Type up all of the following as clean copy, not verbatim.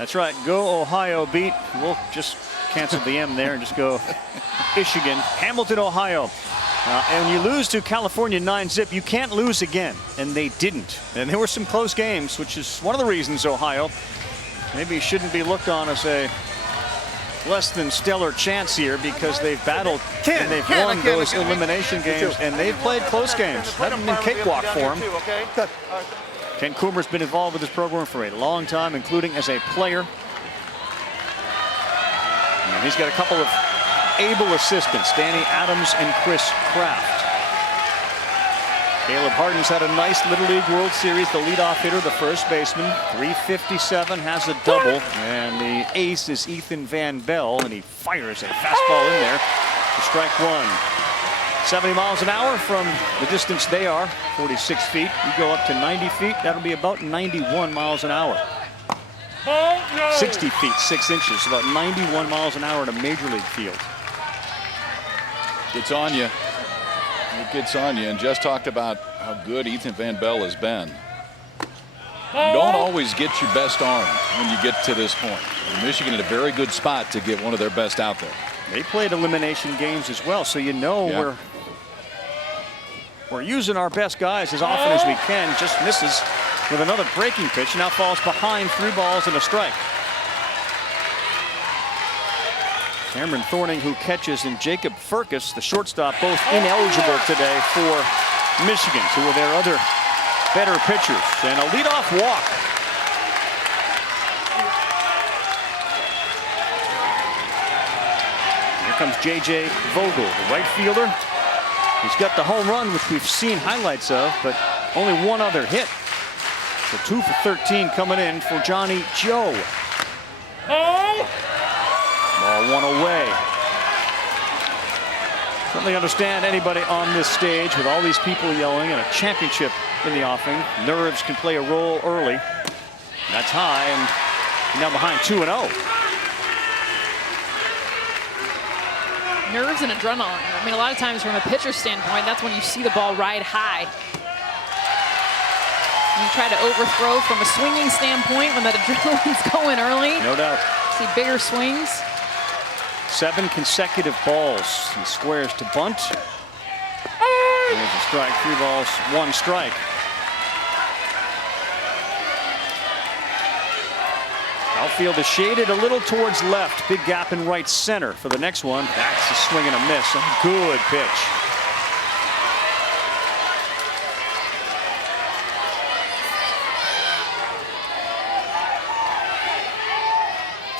That's right. Go Ohio beat. We'll just cancel the M there and just go Michigan. Hamilton, Ohio. And when you lose to California 9-zip, you can't lose again. And they didn't. And there were some close games, which is one of the reasons Ohio maybe shouldn't be looked on as a less than stellar chance here, because they've battled and they've won those elimination games, and they've played close games. Haven't been cakewalk for them. Ken Coomer's been involved with this program for a long time, including as a player. And he's got a couple of able assistants, Danny Adams and Chris Kraft. Caleb Hardin's had a nice Little League World Series. The leadoff hitter, the first baseman, 357, has a double. And the ace is Ethan Van Bell, and he fires a fastball in there to strike one. 70 miles an hour from the distance they are, 46 feet. You go up to 90 feet, that'll be about 91 miles an hour. 60 feet, 6 inches, about 91 miles an hour in a major league field. It's on you. It gets on you. And just talked about how good Ethan Van Bell has been. You don't always get your best arm when you get to this point. And Michigan in a very good spot to get one of their best out there. They played elimination games as well, so you know we're using our best guys as often as we can. Just misses with another breaking pitch. Now falls behind, 3 balls and a strike. Cameron Thorny, who catches, and Jacob Furcus, the shortstop, both ineligible today for Michigan, two of their other better pitchers. And a leadoff walk. Here comes J.J. Vogel, the right fielder. He's got the home run, which we've seen highlights of, but only one other hit. So 2 for 13 coming in for Johnny Joe. Ball 1 away. Certainly understand anybody on this stage with all these people yelling and a championship in the offing. Nerves can play a role early. That's high, and now behind 2-0. Nerves and adrenaline. I mean, a lot of times from a pitcher's standpoint, that's when you see the ball ride high. You try to overthrow from a swinging standpoint when that adrenaline's going early. No doubt. See bigger swings. 7 consecutive balls. He squares to bunt. There's a strike. 3 balls, 1 strike. Outfield is shaded a little towards left. Big gap in right center for the next one. That's a swing and a miss. A good pitch.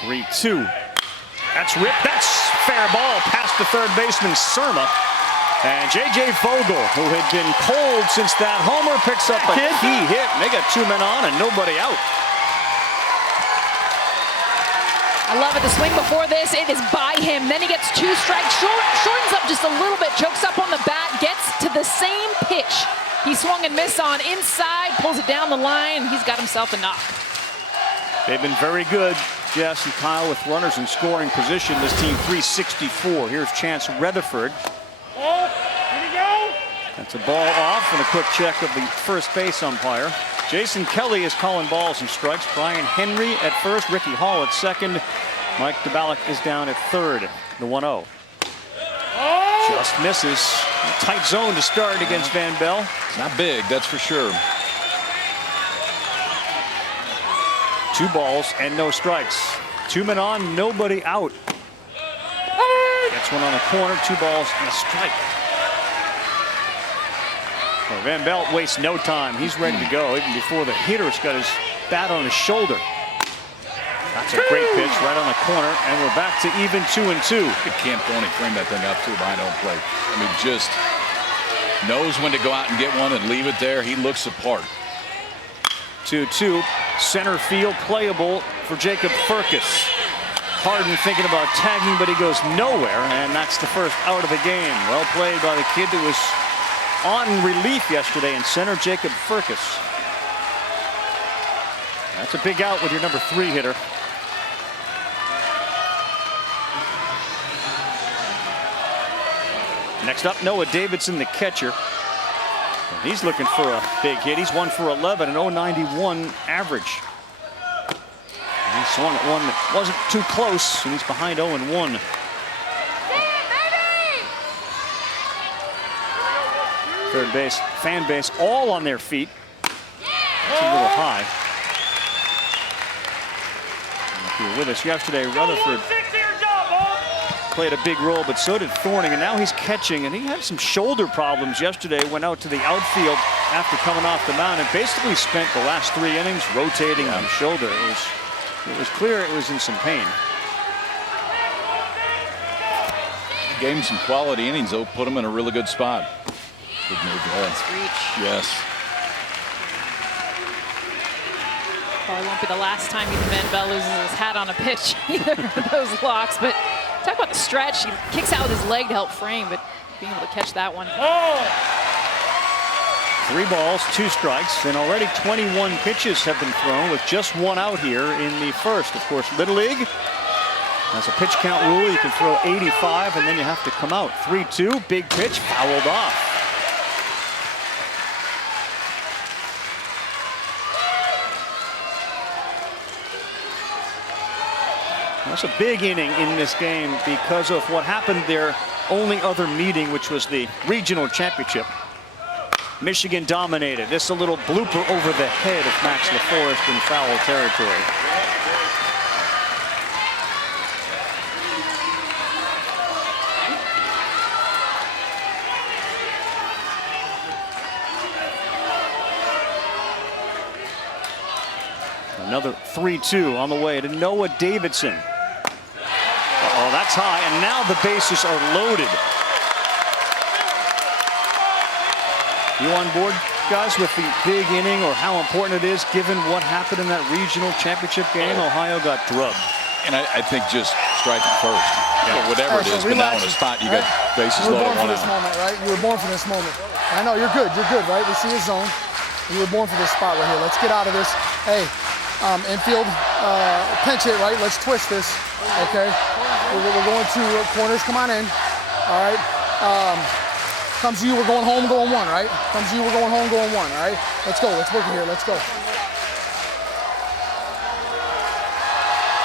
Three-two. That's ripped. That's fair ball past the third baseman, Surma. And J.J. Vogel, who had been cold since that homer, picks up a key hit. And they got 2 men on and nobody out. I love it. The swing before this, it is by him. Then he gets 2 strikes, shortens up just a little bit, chokes up on the bat, gets to the same pitch he swung and missed on inside, pulls it down the line, and he's got himself a knock. They've been very good, Jess and Kyle, with runners in scoring position. This team 364. Here's Chance Rutherford. That's a ball off, and a quick check of the first base umpire. Jason Kelly is calling balls and strikes. Brian Henry at first, Ricky Hall at second. Mike DeBalek is down at third. The 1-0. Just misses. A tight zone to start against Van Bell. Not big, that's for sure. 2 balls and no strikes. 2 men on, nobody out. Gets one on the corner, 2 balls and a strike. Well, Van Bell wastes no time. He's ready to go even before the hitter's got his bat on his shoulder. That's a great pitch right on the corner, and we're back to even 2-2. Cam Thorny framed that thing up too behind home plate. I mean, just knows when to go out and get one and leave it there. He looks the part. 2-2. Center field playable for Jacob Furcus. Hardin thinking about tagging, but he goes nowhere, and that's the first out of the game. Well played by the kid that was on relief yesterday in center, Jacob Furcus. That's a big out with your number 3 hitter. Next up, Noah Davidson, the catcher. And he's looking for a big hit. He's 1 for 11, an .091 average. And he's swung at one that wasn't too close, and he's behind 0-1. Third base, fan base, all on their feet. That's a little high. If you were with us yesterday, Rutherford played a big role, but so did Thorny, and now he's catching, and he had some shoulder problems yesterday, went out to the outfield after coming off the mound and basically spent the last 3 innings rotating on his shoulder. It was clear it was in some pain. He gave him some quality innings, though, put him in a really good spot. Good move there. Nice reach. Yes. Probably won't be the last time Ethan Van Bell loses his hat on a pitch either of those locks, but talk about the stretch. He kicks out with his leg to help frame, but being able to catch that one. 3 balls, 2 strikes, and already 21 pitches have been thrown with just 1 out here in the first. Of course, Little League has a pitch count rule. You can throw 85, and then you have to come out. 3-2, big pitch, fouled off. That's a big inning in this game because of what happened their only other meeting, which was the regional championship. Michigan dominated. This a little blooper over the head of Max LaForest in foul territory. Another 3-2 on the way to Noah Davidson. Uh-oh, that's high, and now the bases are loaded. You on board, guys, with the big inning or how important it is given what happened in that regional championship game? Ohio got drubbed. And I think just striking first. Yeah. Whatever it is, but now in a spot you got bases loaded, 1 out. You were born for this moment, right? You were born for this moment. I know, you're good, right? We see his zone. You were born for this spot right here. Let's get out of this. Hey. Infield pinch hit, right? Let's twist this, okay? We're going to corners, come on in, all right? Comes to you, we're going home, going 1, right? Comes to you, we're going home, going 1, all right? Let's go, let's work it here, let's go.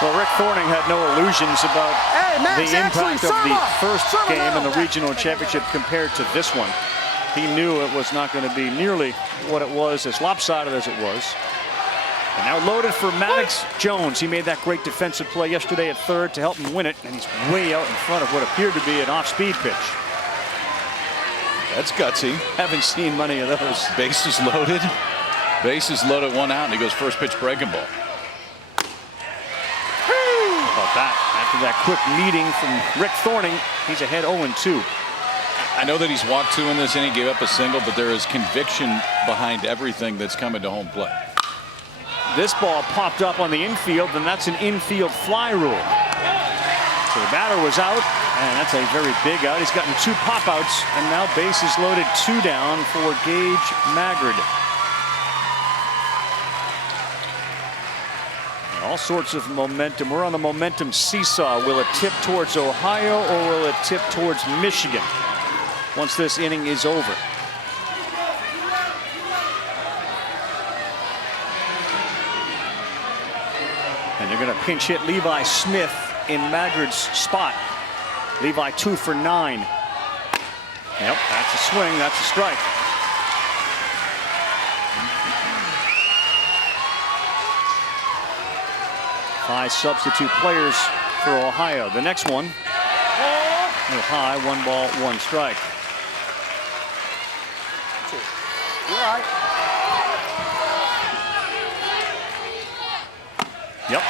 Well, Rick Thorning had no illusions about the impact of the first game in the regional championship compared to this one. He knew it was not going to be nearly what it was, as lopsided as it was. And now loaded for Maddox Jones. He made that great defensive play yesterday at third to help him win it, and he's way out in front of what appeared to be an off-speed pitch. That's gutsy. Haven't seen many of those. Bases loaded. Bases loaded, 1 out, and he goes first pitch breaking ball. How about that? After that quick meeting from Rick Thorning, he's ahead 0-2. I know that he's walked 2 in this inning, gave up a single, but there is conviction behind everything that's coming to home plate. This ball popped up on the infield, and that's an infield fly rule. So the batter was out, and that's a very big out. He's gotten 2 pop-outs, and now bases loaded, 2 down for Gage Maggard. All sorts of momentum. We're on the momentum seesaw. Will it tip towards Ohio, or will it tip towards Michigan once this inning is over? And they're going to pinch hit Levi Smith in Maggard's spot. Levi 2 for 9. Yep, that's a swing, that's a strike. Five substitute players for Ohio. The next one, no high, 1 ball, 1 strike. You're all right. Yep.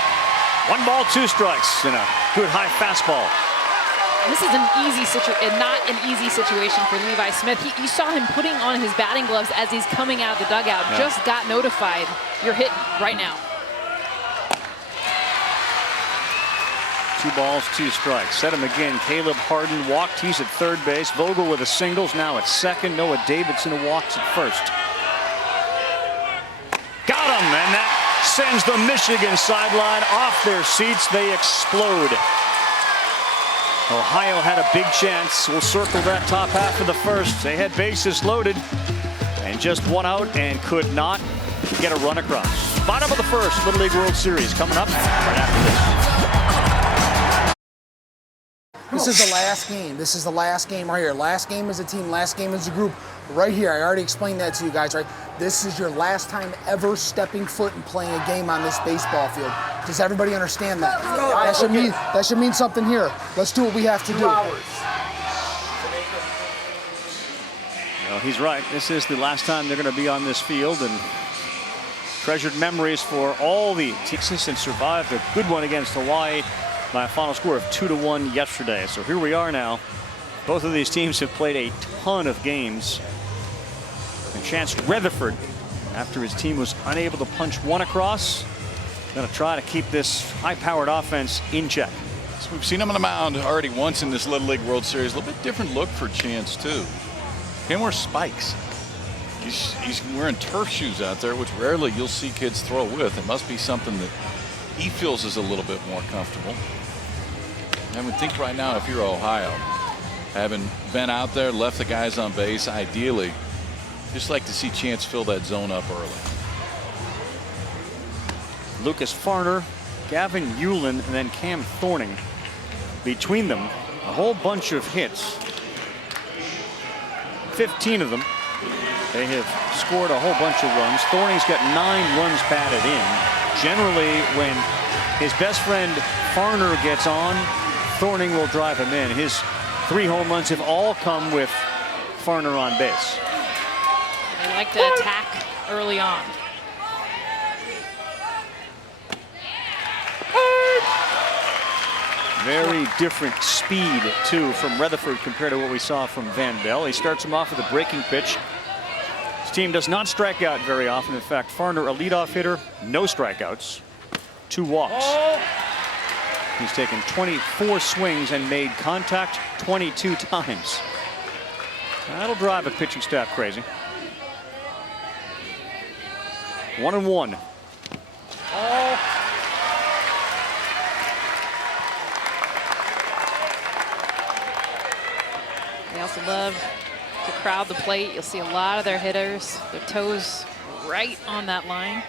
1 ball, 2 strikes, and a good high fastball. This is not an easy situation for Levi Smith. You saw him putting on his batting gloves as he's coming out of the dugout. Yeah. Just got notified. You're hitting right now. 2 balls, 2 strikes. Set him again. Caleb Harden walked. He's at third base. Vogel with a singles, now at second. Noah Davidson walks at first. Got him, and that sends the Michigan sideline off their seats. They explode. Ohio had a big chance. We'll circle that top half of the first. They had bases loaded and just 1 out and could not get a run across. Bottom of the first, Little League World Series coming up right after this. This is the last game. This is the last game right here. Last game as a team, last game as a group. Right here, I already explained that to you guys, right? This is your last time ever stepping foot and playing a game on this baseball field. Does everybody understand that? That should mean something here. Let's do what we have to do. Well, he's right. This is the last time they're going to be on this field, and treasured memories for all the Texas, and survived a good one against Hawaii by a final score of 2-1 yesterday. So here we are now. Both of these teams have played a ton of games. And Chance Rutherford, after his team was unable to punch one across, going to try to keep this high-powered offense in check. So we've seen him on the mound already once in this Little League World Series. A little bit different look for Chance, too. He wears spikes. He's wearing turf shoes out there, which rarely you'll see kids throw with. It must be something that he feels is a little bit more comfortable. I would think right now, if you're Ohio, having been out there, left the guys on base, ideally, just like to see Chance fill that zone up early. Lucas Farner, Gavin Hewlin, and then Cam Thorny. Between them, a whole bunch of hits. 15 of them. They have scored a whole bunch of runs. Thorny's got 9 runs batted in. Generally, when his best friend Farner gets on, Thorny will drive him in. His 3 home runs have all come with Farner on base. They like to attack early on. Very different speed, too, from Rutherford compared to what we saw from Van Bell. He starts him off with a breaking pitch. His team does not strike out very often. In fact, Farner, a leadoff hitter, no strikeouts, 2 walks. He's taken 24 swings and made contact 22 times. That'll drive a pitching staff crazy. 1-1. They also love to crowd the plate. You'll see a lot of their hitters, their toes right on that line.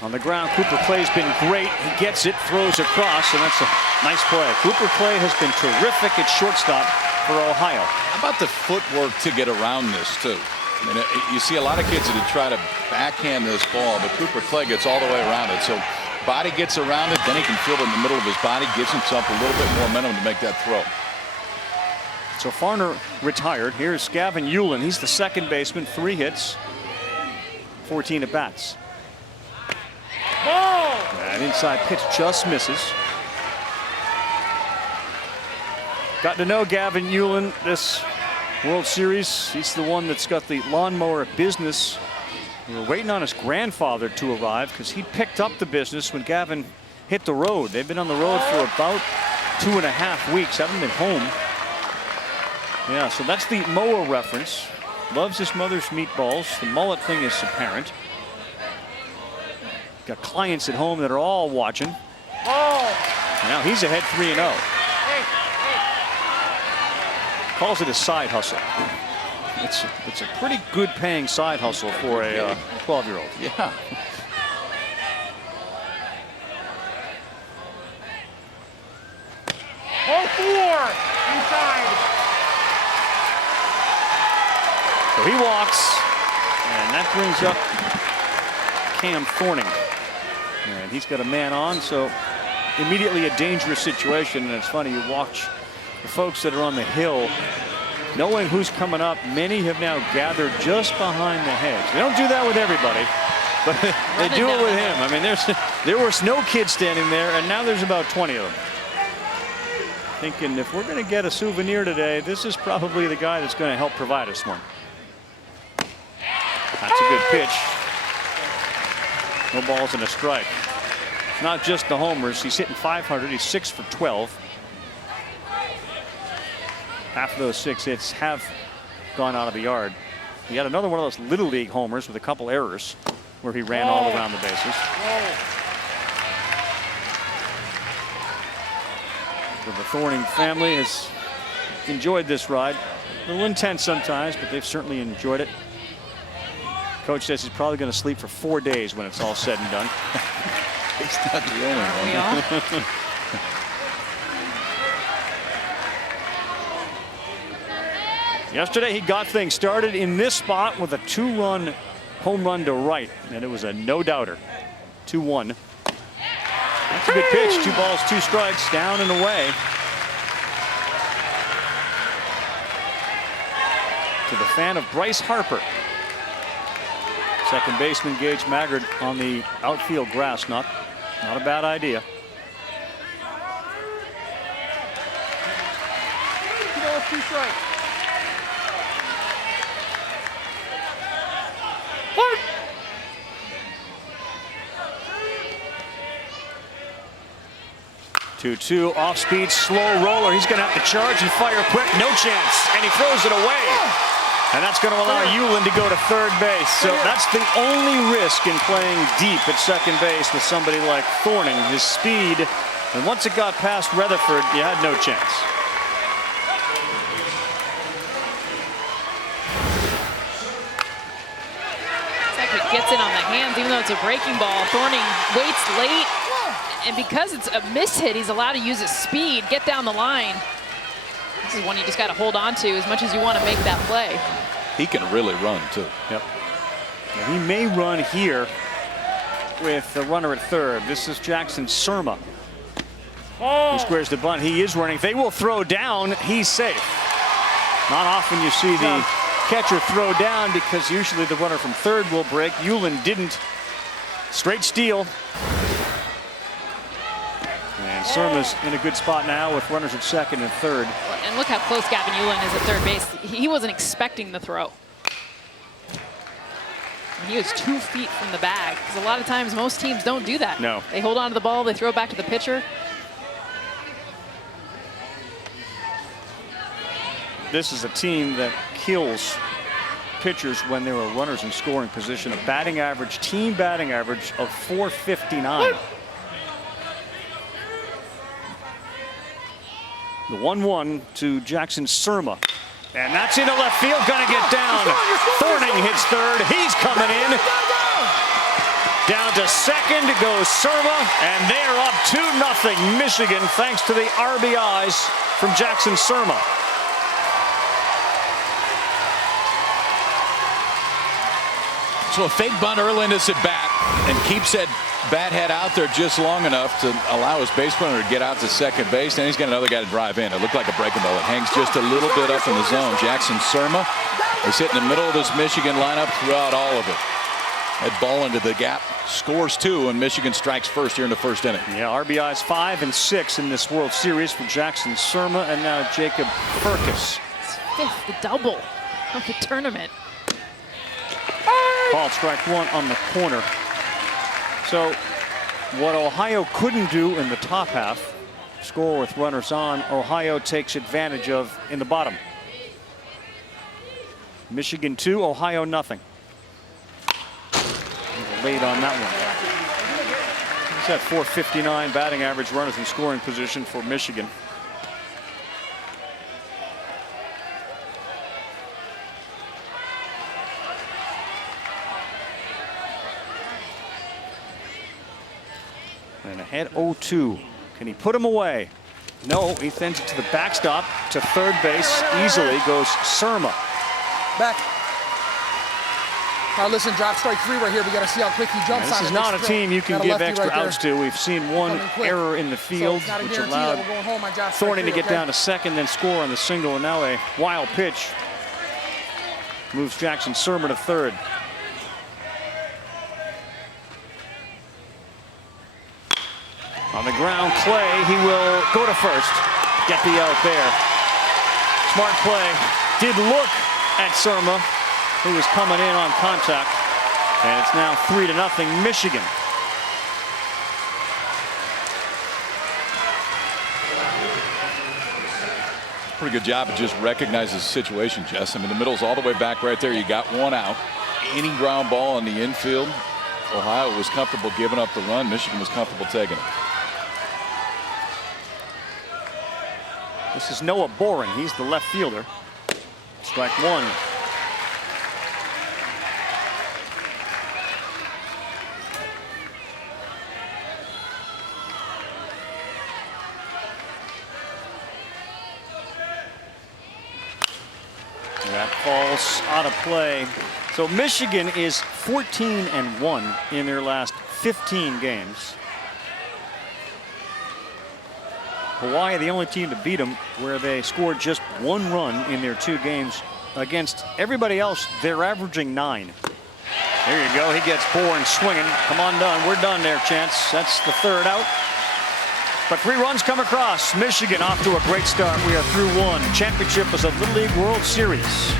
On the ground, Cooper Clay's been great. He gets it, throws across, and that's a nice play. Cooper Clay has been terrific at shortstop for Ohio. How about the footwork to get around this, too? I mean, you see a lot of kids that try to backhand this ball, but Cooper Clay gets all the way around it. So body gets around it, then he can field it in the middle of his body, gives himself a little bit more momentum to make that throw. So Farner retired. Here's Gavin Hewlin. He's the second baseman, 3 hits, 14 at bats. That inside pitch just misses. Got to know Gavin Hewlin this World Series. He's the one that's got the lawnmower business. We were waiting on his grandfather to arrive because he picked up the business when Gavin hit the road. They've been on the road for about 2.5 weeks, haven't been home. Yeah, so that's the mower reference. Loves his mother's meatballs. The mullet thing is apparent. Got clients at home that are all watching. Now he's ahead 3-0. Calls it a side hustle. It's a pretty good paying side hustle for a 12-year-old. Yeah. So he walks, and that brings up Cam Thorny. And he's got a man on, so immediately a dangerous situation. And it's funny, you watch the folks that are on the hill, knowing who's coming up. Many have now gathered just behind the hedge. They don't do that with everybody, but they do it with him. I mean, there was no kid standing there, and now there's about 20 of them. Thinking if we're going to get a souvenir today, this is probably the guy that's going to help provide us one. That's a good pitch. No balls and a strike. It's not just the homers. He's hitting 500. He's 6 for 12. Half of those 6 hits have gone out of the yard. He had another one of those Little League homers with a couple errors where he ran all around the bases. So the Thorny family has enjoyed this ride. A little intense sometimes, but they've certainly enjoyed it. Coach says he's probably going to sleep for 4 days when it's all said and done. He's not the only one. We all. Yesterday he got things started in this spot with a 2-run home run to right, and it was a no-doubter. 2-1. That's a good pitch. 2 balls, 2 strikes, down and away. To the fan of Bryce Harper. Second baseman Gage Maggard on the outfield grass. Not a bad idea. Two strikes. 2-2 off speed, slow roller. He's going to have to charge and fire quick. No chance. And he throws it away. And that's going to allow Hewlin to go to third base. So that's the only risk in playing deep at second base with somebody like Thorny. His speed. And once it got past Rutherford, you had no chance. Gets it on the hands, even though it's a breaking ball. Thorny waits late, and because it's a mishit, he's allowed to use his speed, get down the line. This is one you just got to hold on to as much as you want to make that play. He can really run, too. Yep. And he may run here with the runner at third. This is Jackson Surma. He squares the bunt. He is running. They will throw down. He's safe. Not often you see the catcher throw down because usually the runner from third will break. Hewlin didn't. Straight steal. And Surma's in a good spot now with runners at second and third. And look how close Gavin Hewlin is at third base. He wasn't expecting the throw. He was 2 feet from the bag, because a lot of times most teams don't do that. No. They hold on to the ball, they throw it back to the pitcher. This is a team that kills pitchers when there are runners in scoring position. A batting average, team batting average of .459. The 1-1 to Jackson Surma. And that's into left field, gonna get down. Thorny hits third, he's coming in. Down to second goes Surma, and they're up 2-0 Michigan thanks to the RBIs from Jackson Surma. So a fake bunt early in this at bat and keeps that bat head out there just long enough to allow his base runner to get out to second base. Then he's got another guy to drive in. It looked like a breaking ball. It hangs just a little bit up in the zone. Jackson Surma is hitting the middle of this Michigan lineup throughout all of it. That ball into the gap, scores 2, and Michigan strikes first here in the first inning. Yeah, RBIs 5 and 6 in this World Series for Jackson Surma, and now Jacob Firkus. It's fifth, the double of the tournament. Ball strike 1 on the corner. So what Ohio couldn't do in the top half, score with runners on, Ohio takes advantage of in the bottom. Michigan 2, Ohio nothing. Late on that one. He's at .459 batting average, runners in scoring position for Michigan. And ahead 0-2. Can he put him away? No, he sends it to the backstop to third base. Easily goes Surma. Back. Now listen, drop strike 3 right here. We got to see how quick he jumps on it. This is not a team you can Got a give lefty extra right there. outs to. We've seen one error in the So field, it's not a which guarantee that allowed we're going home on drop strike Thorny to 3, get okay? down to second, then score on the single, and now a wild pitch moves Jackson Surma to third. On the ground, Clay, he will go to first. Get the out there. Smart play. Did look at Surma, who was coming in on contact. And it's now 3-0 Michigan. Pretty good job of just recognizing the situation, Jess. I mean, the middle's all the way back right there. You got one out. Any ground ball in the infield, Ohio was comfortable giving up the run. Michigan was comfortable taking it. This is Noah Boring. He's the left fielder. Strike 1. That falls out of play. So Michigan is 14-1 in their last 15 games. Hawaii, the only team to beat them, where they scored just 1 run in their 2 games. Against everybody else, they're averaging 9. There you go. He gets Bourne swinging. Come on, done. We're done there, Chance. That's the 3rd out. But 3 runs come across. Michigan off to a great start. We are through 1. Championship is a Little League World Series.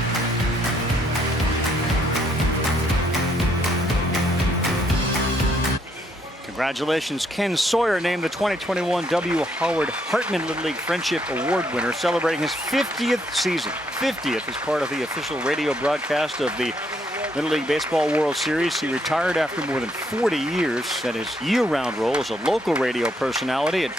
Congratulations, Ken Sawyer named the 2021 W. Howard Hartman Little League Friendship Award winner, celebrating his 50th season. 50th as part of the official radio broadcast of the Little League Baseball World Series. He retired after more than 40 years at his year-round role as a local radio personality at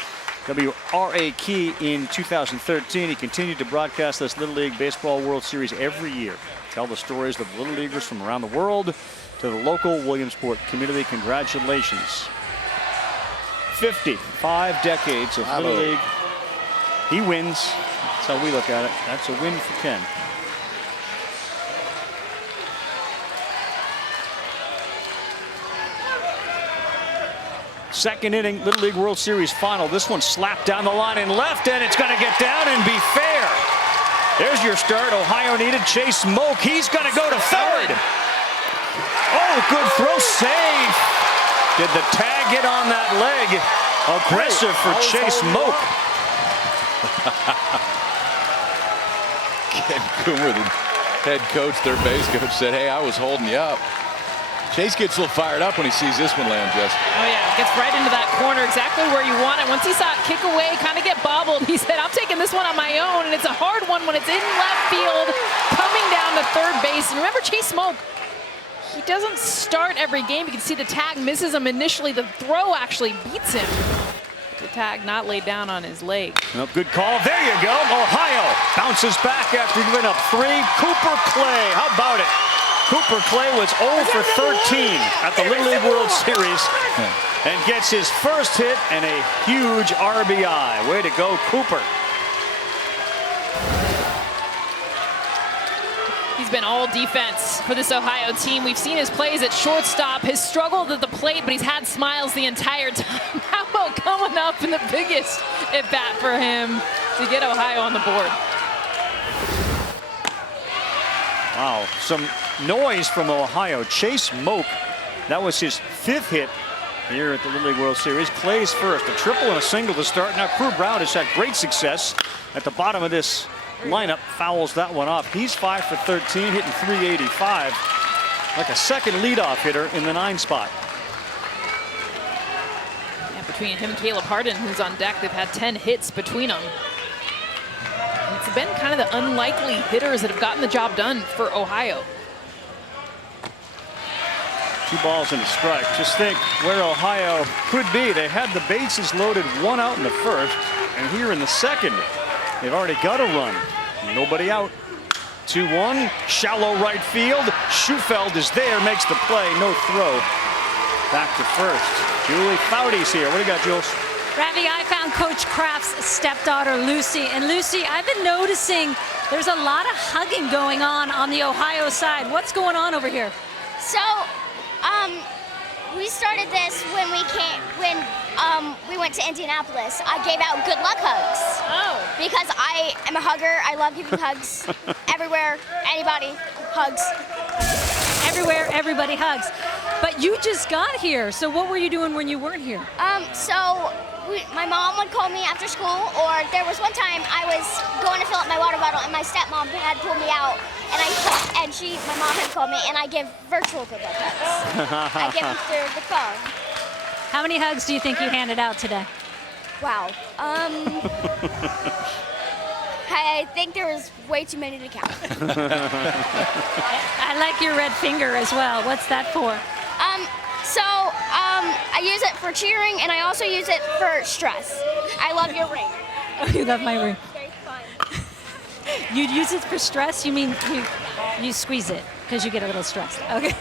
WRAK in 2013. He continued to broadcast this Little League Baseball World Series every year. Tell the stories of Little Leaguers from around the world to the local Williamsport community. Congratulations. 55 decades of Little League. He wins. That's how we look at it. That's a win for Ken. Second inning, Little League World Series final. This one slapped down the line in left, and it's going to get down and be fair. There's your start. Ohio needed Chase Moak. He's going to go to 3rd. Oh, good throw, safe. Did the tag get on that leg? Aggressive for Chase Moak. Ken Coomer, the head coach, their base coach, said, hey, I was holding you up. Chase gets a little fired up when he sees this one land, Jess. Oh, yeah. Gets right into that corner, exactly where you want it. Once he saw it kick away, kind of get bobbled, he said, I'm taking this one on my own. And it's a hard one when it's in left field, coming down to 3rd base. And remember, Chase Moak, he doesn't start every game. You can see the tag misses him initially. The throw actually beats him. The tag not laid down on his leg. Well, good call. There you go. Ohio bounces back after giving up 3. Cooper Clay, how about it? Cooper Clay was 0 for 13 at the Little League World Series and gets his first hit and a huge RBI. Way to go, Cooper. He's been all defense for this Ohio team. We've seen his plays at shortstop, his struggled at the plate, but he's had smiles the entire time. How about coming up in the biggest at bat for him to get Ohio on the board? Wow, some noise from Ohio. Chase Moak, that was his 5th hit here at the Little League World Series. Clay's first, a triple and a single to start. Now Crew Brown has had great success at the bottom of this lineup, fouls that one off. He's 5 for 13, hitting .385, like a second leadoff hitter in the 9 spot. Yeah, between him and Caleb Hardin, who's on deck, they've had 10 hits between them. And it's been kind of the unlikely hitters that have gotten the job done for Ohio. 2 balls and a strike. Just think where Ohio could be. They had the bases loaded, 1 out in the 1st, and here in the 2nd, they've already got a run. Nobody out. 2-1, shallow right field. Schufeld is there, makes the play, no throw. Back to 1st. Julie Foudy's here. What do you got, Jules? Ravi, I found Coach Kraft's stepdaughter, Lucy. And Lucy, I've been noticing there's a lot of hugging going on the Ohio side. What's going on over here? So, we started this when we went to Indianapolis. I gave out good luck hugs. Oh. Because I am a hugger. I love giving hugs. Everywhere, anybody, hugs. Everywhere, everybody hugs. But you just got here, so what were you doing when you weren't here? My mom would call me after school, or there was one time I was going to fill up my water bottle and my stepmom had pulled me out, and my mom had called me, and I give virtual good luck hugs. I give them through the phone. How many hugs do you think you handed out today? Wow. I think there was way too many to count. I like your red finger as well. What's that for? I use it for cheering, and I also use it for stress. I love your ring. Oh, you love my ring. It's very fun. You'd use it for stress? You mean you squeeze it because you get a little stressed. Okay.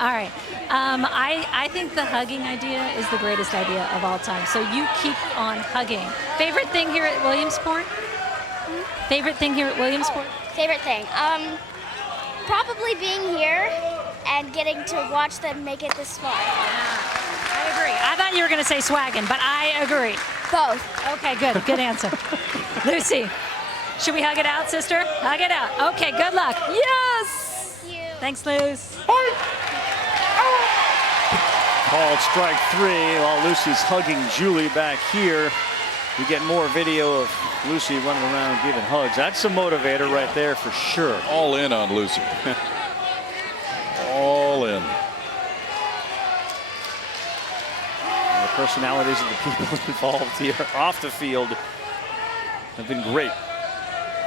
All right. I think the hugging idea is the greatest idea of all time. So you keep on hugging. Favorite thing here at Williamsport? Favorite thing here at Williamsport? Favorite thing? Probably being here and getting to watch them make it this far. I agree. I thought you were going to say swaggin', but I agree. Both. Okay, good. Good answer. Lucy, should we hug it out, sister? Hug it out. Okay, good luck. Yes! Thank you. Thanks, Luz. Called strike 3 while Lucy's hugging Julie back here. We get more video of Lucy running around giving hugs. That's a motivator right there for sure. All in on Lucy. All in. And the personalities of the people involved here off the field have been great.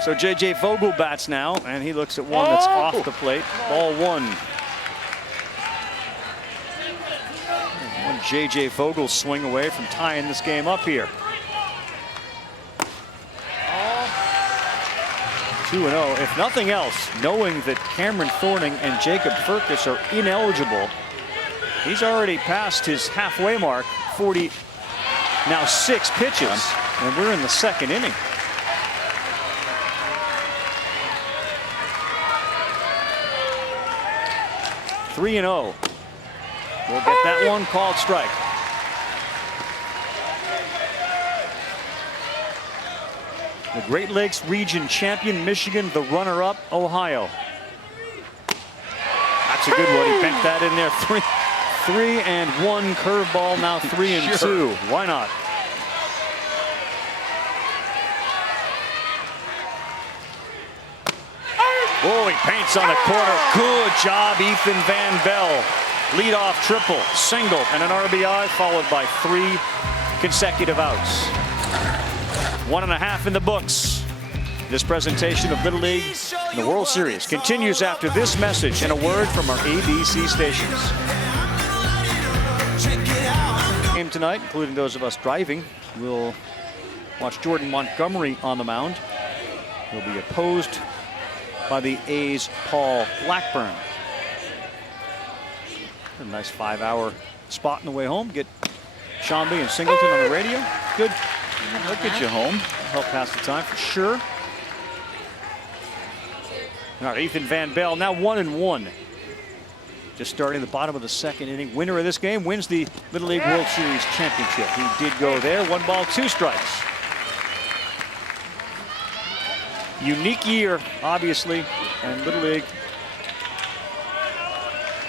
So J.J. Vogel bats now, and he looks at one that's off the plate. Ball 1. One J.J. Vogel swing away from tying this game up here. 2-0. If nothing else, knowing that Cameron Thorning and Jacob Furcus are ineligible, he's already passed his halfway mark, 40, now 6 pitches, and we're in the 2nd inning. Three and 0. We'll get that one called strike. The Great Lakes Region champion, Michigan, the runner-up, Ohio. That's a good one. He bent that in there. 3-1 curveball, now 3-2. Why not? Oh, he paints on the corner. Good job, Ethan Van Bell. Leadoff triple, single, and an RBI, followed by 3 consecutive outs. 1.5 in the books. This presentation of Little League in the World Series continues after this message and a word from our ABC stations. Game tonight, including those of us driving, we'll watch Jordan Montgomery on the mound. He'll be opposed by the A's' Paul Blackburn. A nice 5-hour spot on the way home. Get Shambi and Singleton on the radio. Good. That'll get you home. Help pass the time for sure. All right, Ethan Van Bell now 1-1. Just starting the bottom of the 2nd inning. Winner of this game wins the Little League World Series championship. He did go there. 1 ball, 2 strikes. Unique year, obviously, and Little League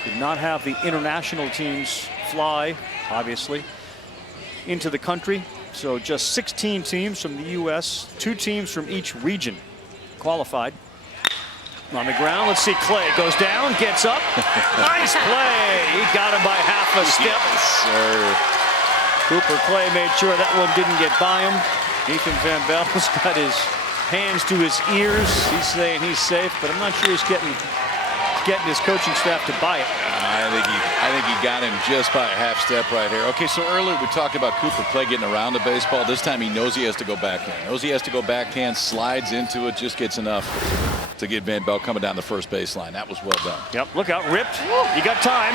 did not have the international teams fly, obviously, into the country. So just 16 teams from the U.S., 2 teams from each region qualified. On the ground, let's see, Clay goes down, gets up. Nice play. He got him by half a step. Yes, sir. Cooper Clay made sure that one didn't get by him. Ethan Van Bell's got his hands to his ears. He's saying he's safe, but I'm not sure he's getting his coaching staff to buy it. I think he got him just by a half step right here. Okay, so earlier we talked about Cooper Clay getting around the baseball. This time he knows he has to go backhand. Knows he has to go backhand, slides into it, just gets enough to get Van Bell coming down the first baseline. That was well done. Yep, look out, ripped. You got time.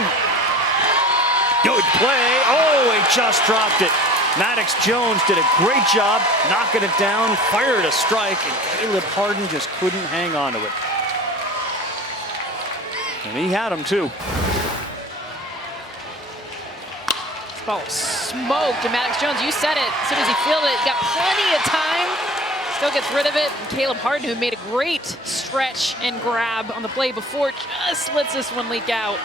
Good play. Oh, he just dropped it. Maddox Jones did a great job knocking it down, fired a strike, and Caleb Harden just couldn't hang on to it. And he had him too. Ball smoked, and Maddox Jones, you said it, as soon as he fielded it, got plenty of time, still gets rid of it. And Caleb Harden, who made a great stretch and grab on the play before, just lets this one leak out.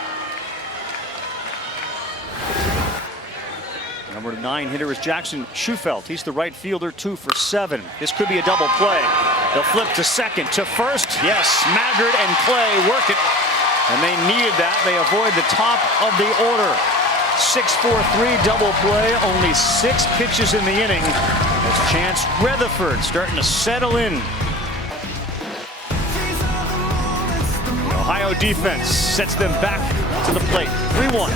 Number 9 hitter is Jackson Schufeld. He's the right fielder, 2 for 7. This could be a double play. They'll flip to second, to first. Yes, Maggard and Clay work it. And they needed that. They avoid the top of the order. 6-4-3 double play. Only 6 pitches in the inning. As Chance Rutherford starting to settle in. The Ohio defense sets them back to the plate. 3-1.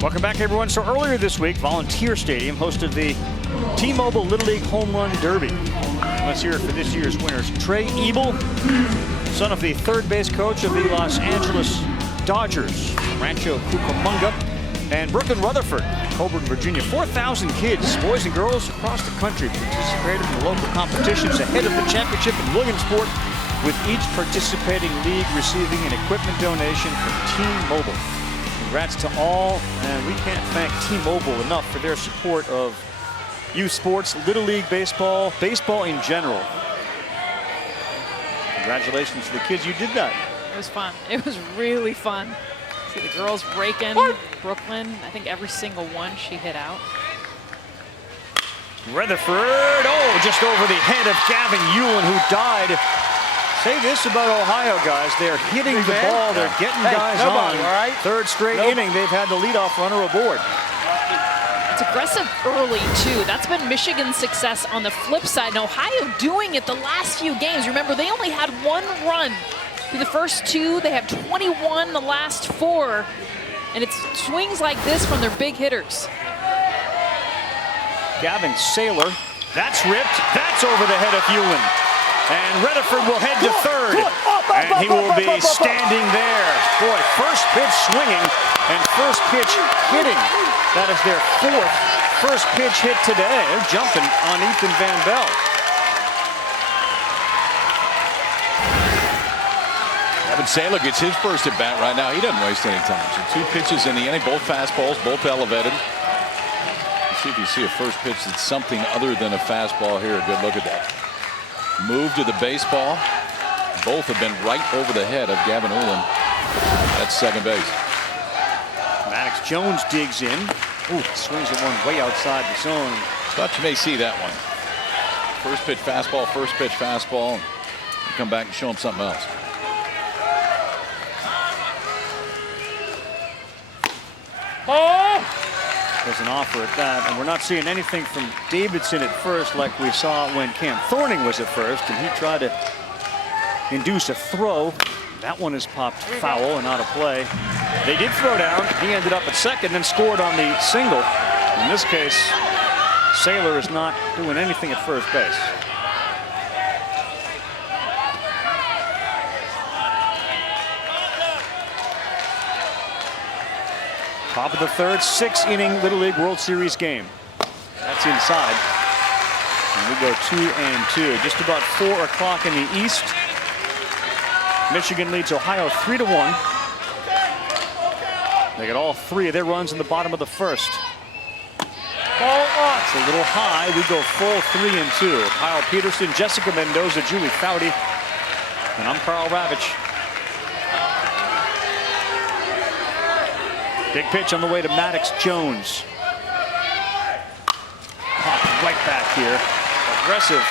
Welcome back, everyone. So earlier this week, Volunteer Stadium hosted the T-Mobile Little League Home Run Derby. Let's hear it for this year's winners. Trey Ebel, son of the third base coach of the Los Angeles Dodgers, Rancho Cucamonga, And Brooklyn Rutherford, Coburn, Virginia. 4,000 kids, boys and girls across the country participated in the local competitions ahead of the championship in Williamsport, with each participating league receiving an equipment donation from T-Mobile. Congrats to all, and we can't thank T-Mobile enough for their support of youth sports, Little League baseball, baseball in general. Congratulations to the kids. You did that. It was fun. It was really fun. See the girls raking Brooklyn. I think every single one she hit out. Rutherford, oh, just over the head of Gavin Hewlin, who died. Say this about Ohio, guys. They're hitting the ball. They're getting guys on. All right? Third straight inning, they've had the leadoff runner aboard. It's aggressive early, too. That's been Michigan's success on the flip side. And Ohio doing it the last few games. Remember, they only had 1 run through the first 2. They have 21 the last 4. And it's swings like this from their big hitters. Gavin Saylor, that's ripped. That's over the head of Hewlin. And Rutherford will head to third. And he will be standing there. Boy, first pitch swinging and first pitch hitting. That is their 4th first pitch hit today. They're jumping on Ethan Van Bell. Gavin Saylor gets his first at bat right now. He doesn't waste any time. So 2 pitches in the inning, both fastballs, both elevated. Let's see if you see a first pitch that's something other than a fastball here. A good look at that. Move to the baseball. Both have been right over the head of Gavin Hewlin at second base. Maddox Jones digs in. Ooh, swings at one way outside the zone. Thought you may see that one. First pitch fastball, first pitch fastball. Come back and show him something else. There's an offer at that, and we're not seeing anything from Davidson at first like we saw when Cam Thorning was at first, and he tried to induce a throw. That one is popped foul and out of play. They did throw down. He ended up at second and scored on the single. In this case, Saylor is not doing anything at first base. Top of the third, 6-inning Little League World Series game. That's inside. And we go 2-2. Just about 4 o'clock in the East. Michigan leads Ohio 3-1. They got all 3 of their runs in the bottom of the first. It's a little high. We go full 3-2. Kyle Peterson, Jessica Mendoza, Julie Foudy, and I'm Carl Ravitch. Big pitch on the way to Maddox Jones. Popped right back here. Aggressive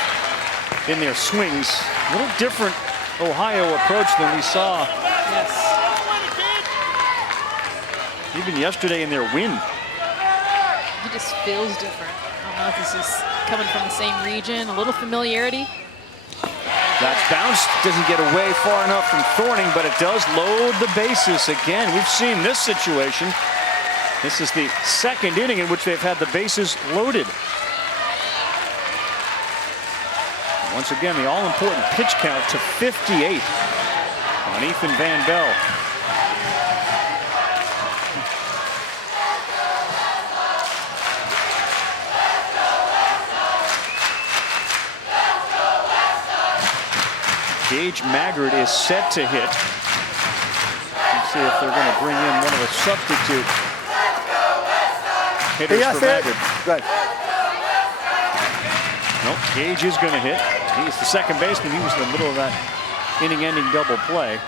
in their swings. A little different Ohio approach than we saw. Yes. Even yesterday in their win. He just feels different. I don't know if this is coming from the same region. A little familiarity. That's bounced, doesn't get away far enough from Thorning, but it does load the bases again. We've seen this situation. This is the 2nd inning in which they've had the bases loaded. Once again, the all-important pitch count to 58 on Ethan Van Bell. Gage Maggard is set to hit. Let's see if they're going to bring in one of the substitute hitters for Maggard. Good. Nope, Gage is going to hit. He's the second baseman. He was in the middle of that inning-ending double play.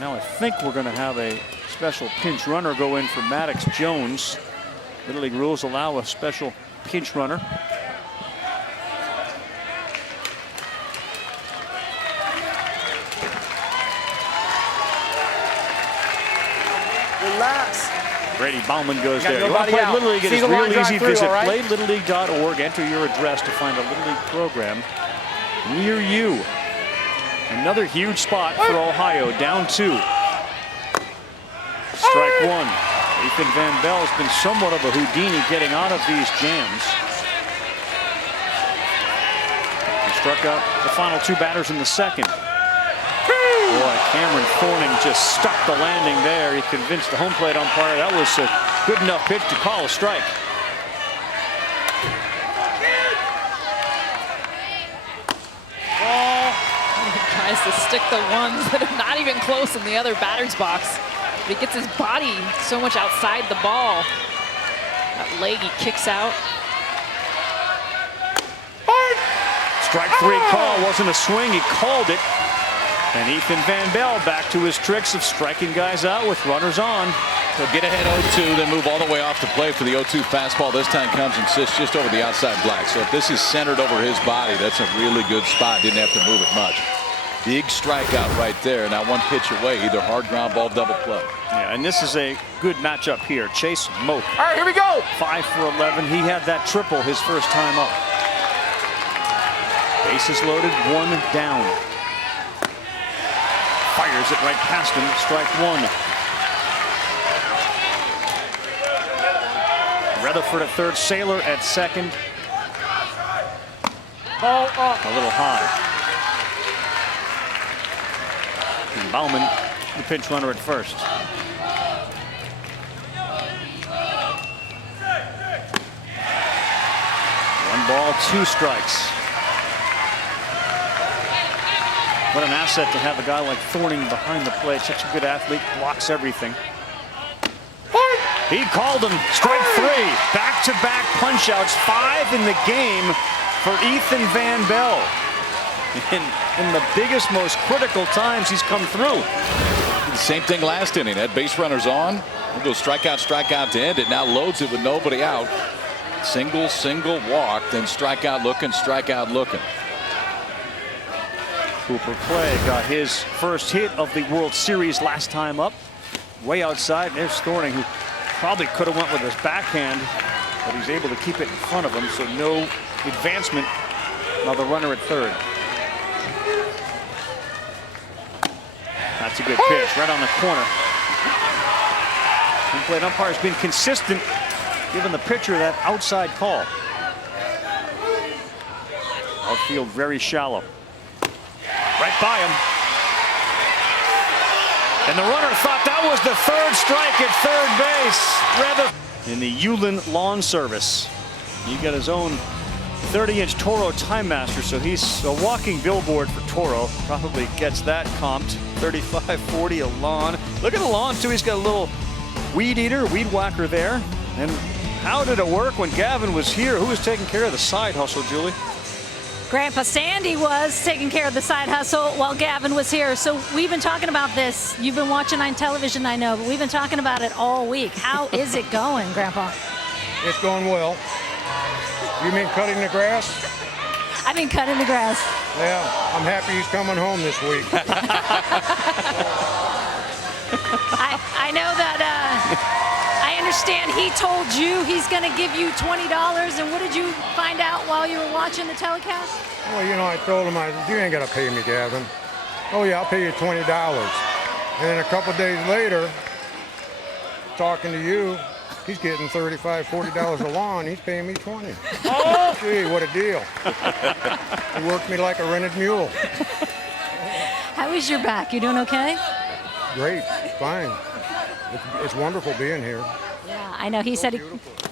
Now I think we're going to have a special pinch runner go in for Maddox Jones. Little League rules allow a special pinch runner. Relax. Brady Bauman goes Got there. You want to nobody play out. Little League? It See is the line real drive easy. through, Visit all right? playlittleLeague.org. Enter your address to find a Little League program near you. Another huge spot for Ohio. Down 2. Strike 1. Ethan Van Bell has been somewhat of a Houdini getting out of these jams. He struck out the final 2 batters in the 2nd. Boy, boy, Cameron Thorny just stuck the landing there. He convinced the home plate umpire that was a good enough pitch to call a strike. He tries to stick the ones that are not even close in the other batter's box. But he gets his body so much outside the ball. That leg he kicks out. Strike 3 call wasn't a swing. He called it. And Ethan Van Bell back to his tricks of striking guys out with runners on. So get ahead 0-2, then move all the way off the plate for the 0-2 fastball. This time comes and sits just over the outside black. So if this is centered over his body, that's a really good spot. Didn't have to move it much. Big strikeout right there. Now one pitch away, either hard ground ball, double play. Yeah, and this is a good matchup here. Chase Moak. All right, here we go. 5 for 11. He had that triple his first time up. Bases loaded, 1 down. Fires it right past him. Strike 1. Rutherford at third, Saylor at second. Ball up. A little high. And Bauman, the pinch runner at first. 1 ball, 2 strikes. What an asset to have a guy like Thorny behind the plate. Such a good athlete, blocks everything. He called him. Strike 3. Back-to-back punch-outs. 5 in the game for Ethan Van Bell. In the biggest, most critical times he's come through. Same thing last inning. That base runner's on. He'll go strikeout to end it. Now loads it with nobody out. Single walk, then strikeout looking. Cooper Clay got his first hit of the World Series last time up. Way outside. There's Thorny, who probably could have went with his backhand, but he's able to keep it in front of him, so no advancement of the runner at third. That's a good pitch, right on the corner. Home plate umpire's been consistent, giving the pitcher that outside call. Outfield very shallow. Right by him. And the runner thought that was the third strike at third base. In the Ulan Lawn Service. He got his own 30-inch Toro Time Master, so he's a walking billboard for Toro. Probably gets that comped. 35-40 a lawn. Look at the lawn, too. He's got a little weed eater, weed whacker there. And how did it work when Gavin was here? Who was taking care of the side hustle, Julie? Grandpa Sandy was taking care of the side hustle while Gavin was here. So we've been talking about this. You've been watching on television, I know, but we've been talking about it all week. How is it going, Grandpa? It's going well. You mean cutting the grass? I've been cutting the grass. Yeah, I'm happy he's coming home this week. I know that I understand he told you he's going to give you $20. And what did you find out while you were watching the telecast? Well, you know, I told him, you ain't got to pay me, Gavin. Oh, yeah, I'll pay you $20. And then a couple days later, talking to you, he's getting $35, $40 a lawn. He's paying me $20. Oh, gee, what a deal. He worked me like a rented mule. How is your back? You doing okay? Great, fine. It's wonderful being here. Yeah, I know. He said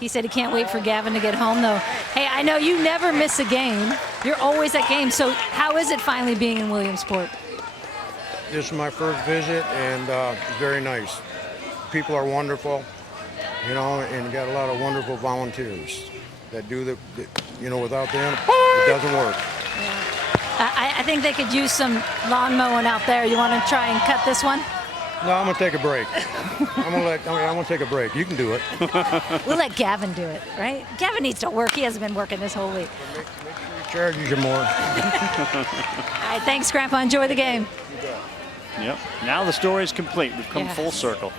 he can't wait for Gavin to get home, though. Hey, I know you never miss a game. You're always at games. So how is it finally being in Williamsport? This is my first visit, and it's very nice. People are wonderful, you know, and you got a lot of wonderful volunteers that do you know, without them, it doesn't work. Yeah. I think they could use some lawn mowing out there. You want to try and cut this one? No, I'm gonna take a break. I'm gonna take a break. You can do it. We'll let Gavin do it, right? Gavin needs to work. He hasn't been working this whole week. Make sure he charges you more. All right, thanks, Grandpa. Enjoy the game. Yep. Now the story is complete. We've come full circle.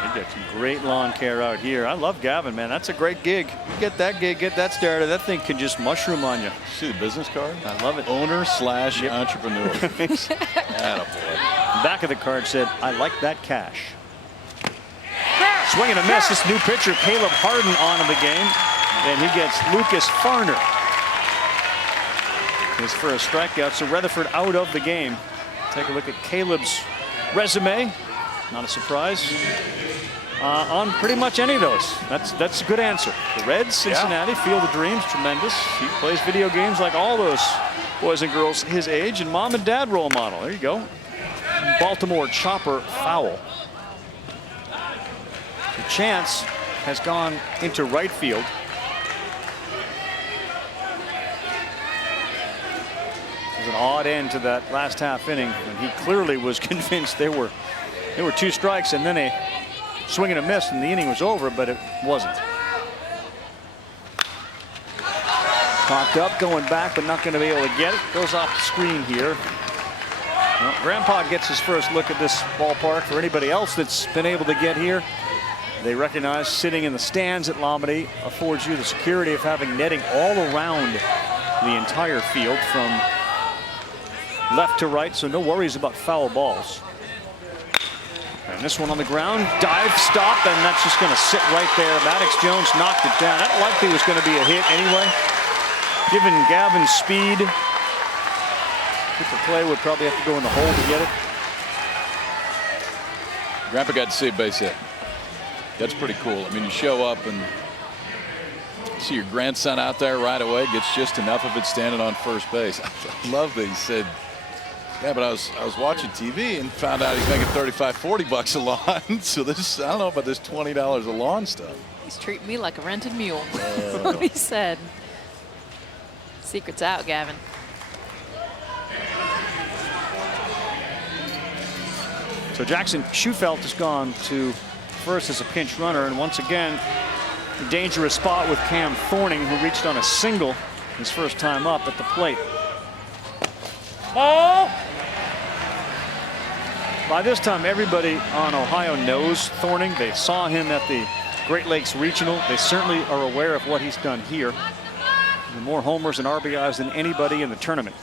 They get some great lawn care out here. I love Gavin, man. That's a great gig. You get that gig, get that started. That thing can just mushroom on you. See the business card? I love it. Owner/entrepreneur. Attaboy. Back of the card said, I like that cash. Swing and a miss. This new pitcher, Caleb Harden, on in the game. And he gets Lucas Farner. his first strikeout. So Rutherford out of the game. Take a look at Caleb's resume. Not a surprise on pretty much any of those. That's a good answer. The Reds, Cincinnati, Field of Dreams, tremendous. He plays video games like all those boys and girls his age, and mom and dad role model. There you go. Baltimore chopper foul. The Chance has gone into right field. There's an odd end to that last half inning when he clearly was convinced there were 2 strikes and then a swing and a miss and the inning was over, but it wasn't. Popped up, going back, but not going to be able to get it. Goes off the screen here. Well, Grandpa gets his first look at this ballpark. For anybody else that's been able to get here, they recognize sitting in the stands at Lombardy affords you the security of having netting all around the entire field from left to right, so no worries about foul balls. And this one on the ground, dive, stop, and that's just going to sit right there. Maddox Jones knocked it down. That likely was going to be a hit anyway. Given Gavin's speed, Cooper Clay would probably have to go in the hole to get it. Grandpa got to see a base hit. That's pretty cool. I mean, you show up and see your grandson out there right away, gets just enough of it standing on first base. I love that he said, yeah, but I was watching TV and found out he's making $35-40 a lawn. So this, I don't know about this $20 a lawn stuff. He's treating me like a rented mule. That's what he said. Secret's out, Gavin. So Jackson Schufeld has gone to first as a pinch runner, and once again, a dangerous spot with Cam Thorny, who reached on a single his first time up at the plate. Oh! By this time, everybody on Ohio knows Thorny. They saw him at the Great Lakes Regional. They certainly are aware of what he's done here. More homers and RBIs than anybody in the tournament.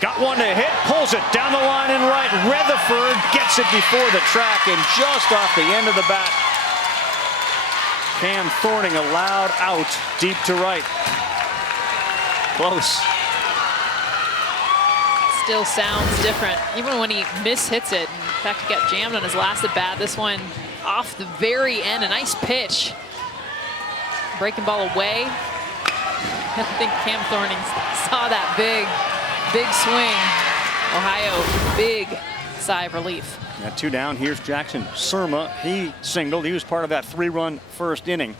Got one to hit, pulls it down the line and right. Rutherford gets it before the track and just off the end of the bat. Cam Thorny allowed out deep to right. Close. Still sounds different, even when he mishits it. In fact, he got jammed on his last at bat. This one off the very end, a nice pitch. Breaking ball away. I think Cam Thorny saw that big swing. Ohio, big sigh of relief. Got 2 down. Here's Jackson Surma. He singled. He was part of that 3-run first inning.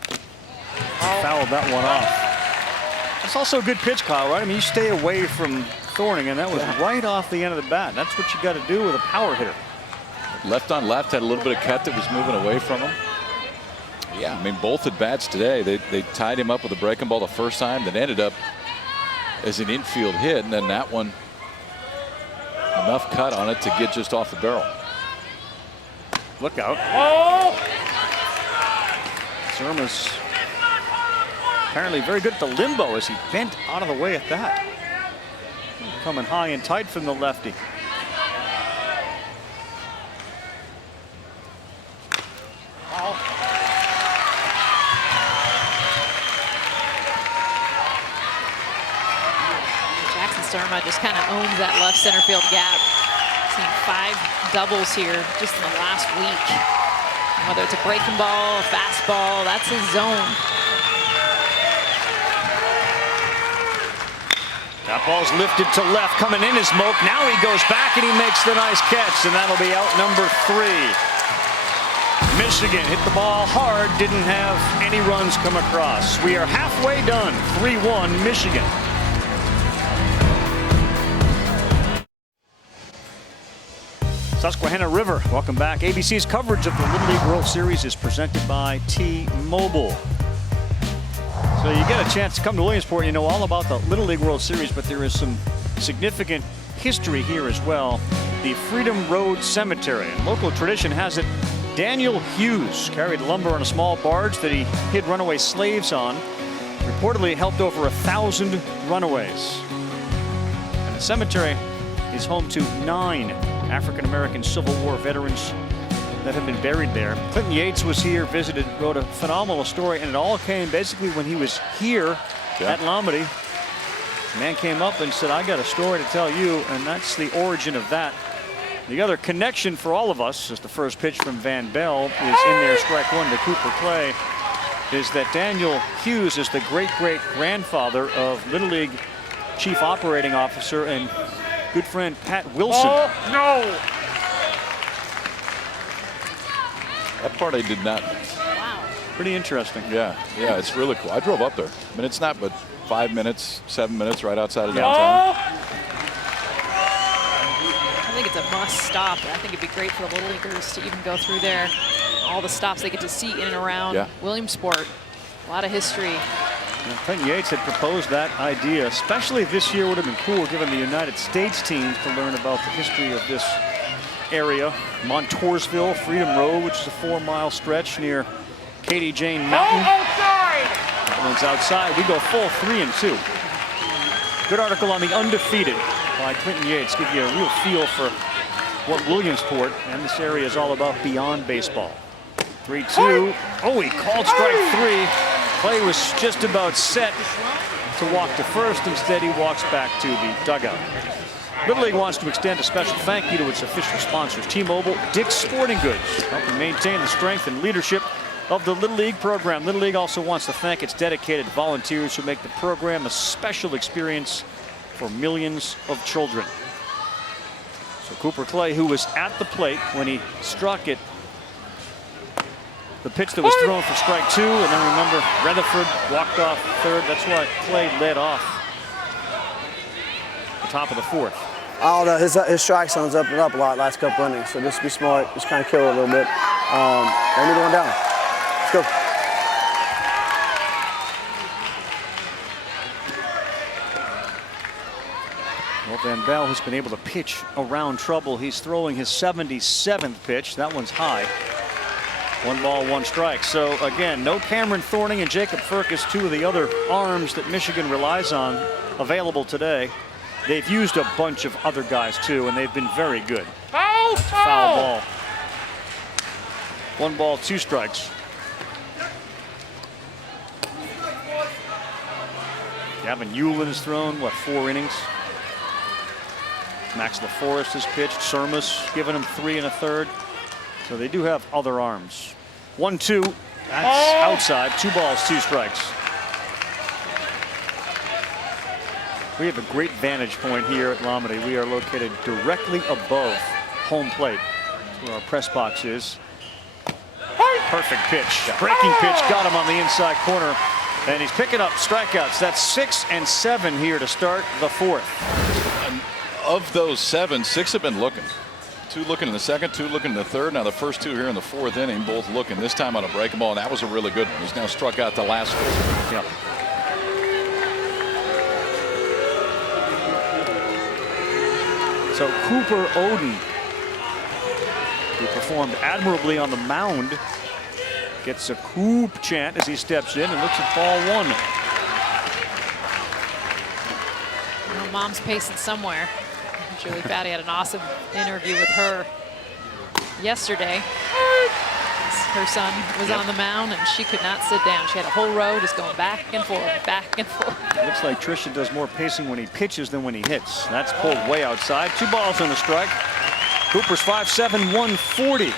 Fouled that one off. That's also a good pitch, Kyle, right? I mean, you stay away from Thorny, and that was right off the end of the bat. That's what you got to do with a power hitter. Left on left, had a little bit of cut that was moving away from him. Yeah, I mean, both at bats today, they tied him up with a breaking ball the first time, that ended up as an infield hit, and then that one, enough cut on it to get just off the barrel. Look out. Oh! Surma's apparently very good at the limbo as he bent out of the way at that. Coming high and tight from the lefty. Surma just kind of owns that left center field gap. Seen 5 doubles here just in the last week. Whether it's a breaking ball, a fastball, that's his zone. That ball's lifted to left, coming in is Moak. Now he goes back and he makes the nice catch, and that'll be out number 3. Michigan hit the ball hard, didn't have any runs come across. We are halfway done, 3-1 Michigan. Susquehanna River, welcome back. ABC's coverage of the Little League World Series is presented by T-Mobile. So you get a chance to come to Williamsport, you know all about the Little League World Series, but there is some significant history here as well. The Freedom Road Cemetery, and local tradition has it Daniel Hughes carried lumber on a small barge that he hid runaway slaves on. Reportedly helped over 1,000 runaways. And the cemetery is home to 9 African-American Civil War veterans that have been buried there. Clinton Yates was here, visited, wrote a phenomenal story, and it all came basically when he was here at Lombardy Man came up and said, I got a story to tell you, and that's the origin of that. The other connection for all of us, as the first pitch from Van Bell is in there, strike one to Cooper Clay, is that Daniel Hughes is the great-great-grandfather of Little League Chief Operating Officer and good friend Pat Wilson. Oh, no! That part I did not. Wow. Pretty interesting. Yeah, it's really cool. I drove up there. I mean, it's not but 5 minutes, 7 minutes right outside of downtown. I think it's a must stop. I think it'd be great for the Little Leaguers to even go through there. All the stops they get to see in and around Williamsport. A lot of history. Clinton Yates had proposed that idea, especially this year would have been cool given the United States teams to learn about the history of this area. Montoursville, Freedom Road, which is a 4-mile stretch near Katie Jane Mountain. That one's outside. We go full 3 and 2. Good article on the Undefeated by Clinton Yates. Give you a real feel for what Williamsport and this area is all about beyond baseball. 3-2. Oh, he called strike 3. Clay was just about set to walk to first. Instead, he walks back to the dugout. Little League wants to extend a special thank you to its official sponsors, T-Mobile, Dick's Sporting Goods, helping maintain the strength and leadership of the Little League program. Little League also wants to thank its dedicated volunteers who make the program a special experience for millions of children. So Cooper Clay, who was at the plate when he struck it, the pitch that was thrown for strike 2, and then remember Rutherford walked off third. That's why Clay led off the top of the 4th. I don't know, his strike zone's up and up a lot last couple innings, so just be smart, just kind of kill it a little bit. They need one down. Let's go. Well, Van Bell has been able to pitch around trouble. He's throwing his 77th pitch. That one's high. 1 ball, 1 strike. So again, no Cameron Thorny and Jacob Firkus, 2 of the other arms that Michigan relies on, available today. They've used a bunch of other guys too, and they've been very good. That's a foul ball. 1 ball, 2 strikes. Gavin Hewlin has thrown, what, 4 innings? Max LaForest has pitched. Sermus giving him 3 1/3. So they do have other arms. 1-2. That's outside. 2 balls, 2 strikes. We have a great vantage point here at Lomity. We are located directly above home plate. That's where our press box is. Perfect pitch. Breaking pitch got him on the inside corner. And he's picking up strikeouts. That's 6 and 7 here to start the 4th. And of those 7, 6 have been looking. 2 looking in the 2nd, 2 looking in the 3rd. Now the first 2 here in the 4th inning, both looking. This time on a breaking ball, and that was a really good one. He's now struck out the last one. Yep. So Cooper Oden, who performed admirably on the mound, gets a Coop chant as he steps in and looks at ball 1. Well, Mom's pacing somewhere. Julie Fatty had an awesome interview with her yesterday. Her son was on the mound and she could not sit down. She had a whole row just going back and forth, back and forth. Looks like Trisha does more pacing when he pitches than when he hits. That's pulled way outside. 2 balls and a strike. Cooper's 5'7", 140.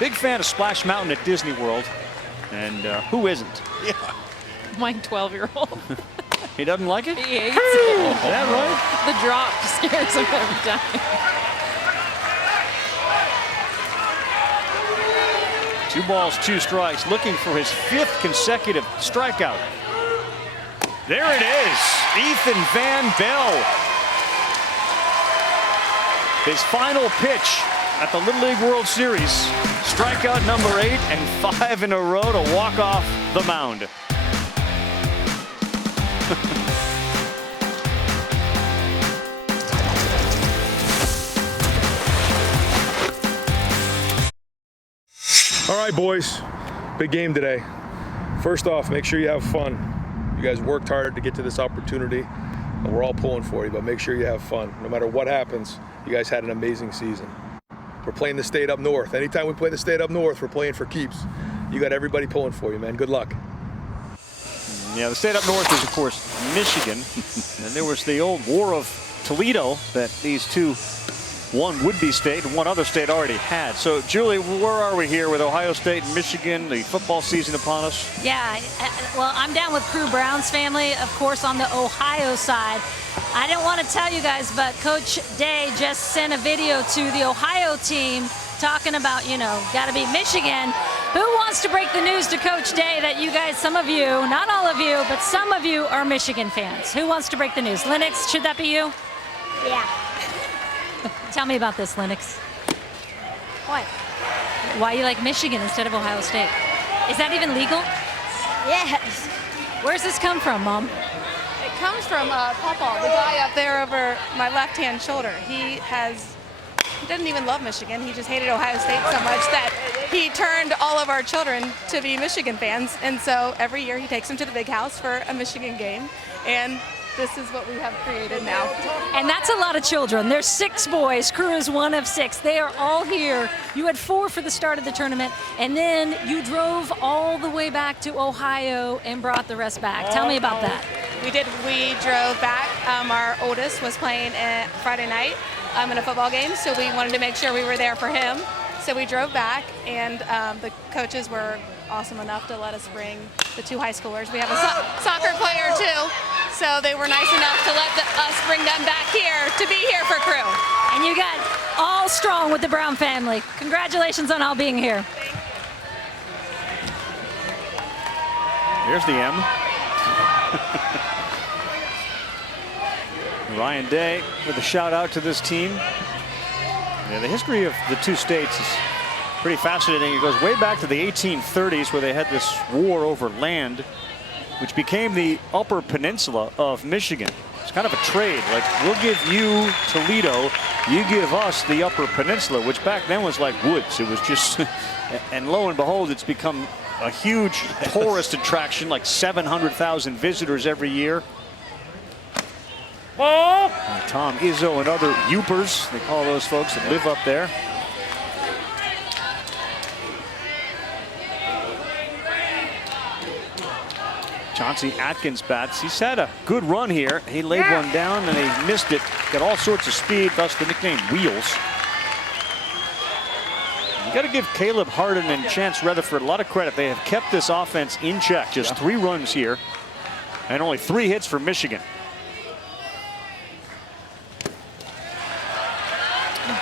Big fan of Splash Mountain at Disney World. And who isn't? Yeah. My 12-year-old. He doesn't like it? He hates it. Is that right? The drop scares him every time. 2 balls, 2 strikes, looking for his 5th consecutive strikeout. There it is, Ethan Van Bell. His final pitch at the Little League World Series. Strikeout number 8 and 5 in a row to walk off the mound. All right, boys, big game today. First off, make sure you have fun. You guys worked hard to get to this opportunity, and we're all pulling for you, but make sure you have fun. No matter what happens, you guys had an amazing season. We're playing the state up north. Anytime we play the state up north, we're playing for keeps. You got everybody pulling for you, man. Good luck. Yeah, the state up north is, of course, Michigan. And there was the old war of Toledo that these two, one would-be state and one other state already had. So, Julie, where are we here with Ohio State and Michigan, the football season upon us? Yeah, well, I'm down with Crew Brown's family, of course, on the Ohio side. I didn't want to tell you guys, but Coach Day just sent a video to the Ohio team talking about, you know, got to beat Michigan. Who wants to break the news to Coach Day that you guys, some of you, not all of you, but some of you are Michigan fans? Who wants to break the news? Lennox, should that be you? Yeah. Tell me about this, Lennox. What? Why you like Michigan instead of Ohio State? Is that even legal? Yes. Where's this come from, Mom? It comes from Papa, the guy up there over my left-hand shoulder. He didn't even love Michigan. He just hated Ohio State so much that he turned all of our children to be Michigan fans. And so every year he takes them to the big house for a Michigan game. And this is what we have created now. And that's a lot of children. There's 6 boys. Crew is one of 6. They are all here. You had 4 for the start of the tournament, and then you drove all the way back to Ohio and brought the rest back. Tell me about that. We did. We drove back. Our oldest was playing Friday night in a football game, so we wanted to make sure we were there for him. So we drove back, and the coaches were awesome enough to let us bring the 2 high schoolers. We have a soccer player too, so they were nice enough to let us bring them back here to be here for Crew. And you got all strong with the Brown family. Congratulations on all being here. Here's the M. Ryan Day with a shout out to this team. Yeah, the history of the 2 states is pretty fascinating. It goes way back to the 1830s, where they had this war over land, which became the Upper Peninsula of Michigan. It's kind of a trade. Like, we'll give you Toledo, you give us the Upper Peninsula, which back then was like woods. It was just, and lo and behold, it's become a huge tourist attraction, like 700,000 visitors every year. And Tom Izzo and other Yoopers, they call those folks that live up there. Chauncey Atkins bats. He's had a good run here. He laid one down and he missed it. Got all sorts of speed, thus the nickname Wheels. You got to give Caleb Harden and Chance Rutherford a lot of credit. They have kept this offense in check. Just 3 runs here and only 3 hits for Michigan.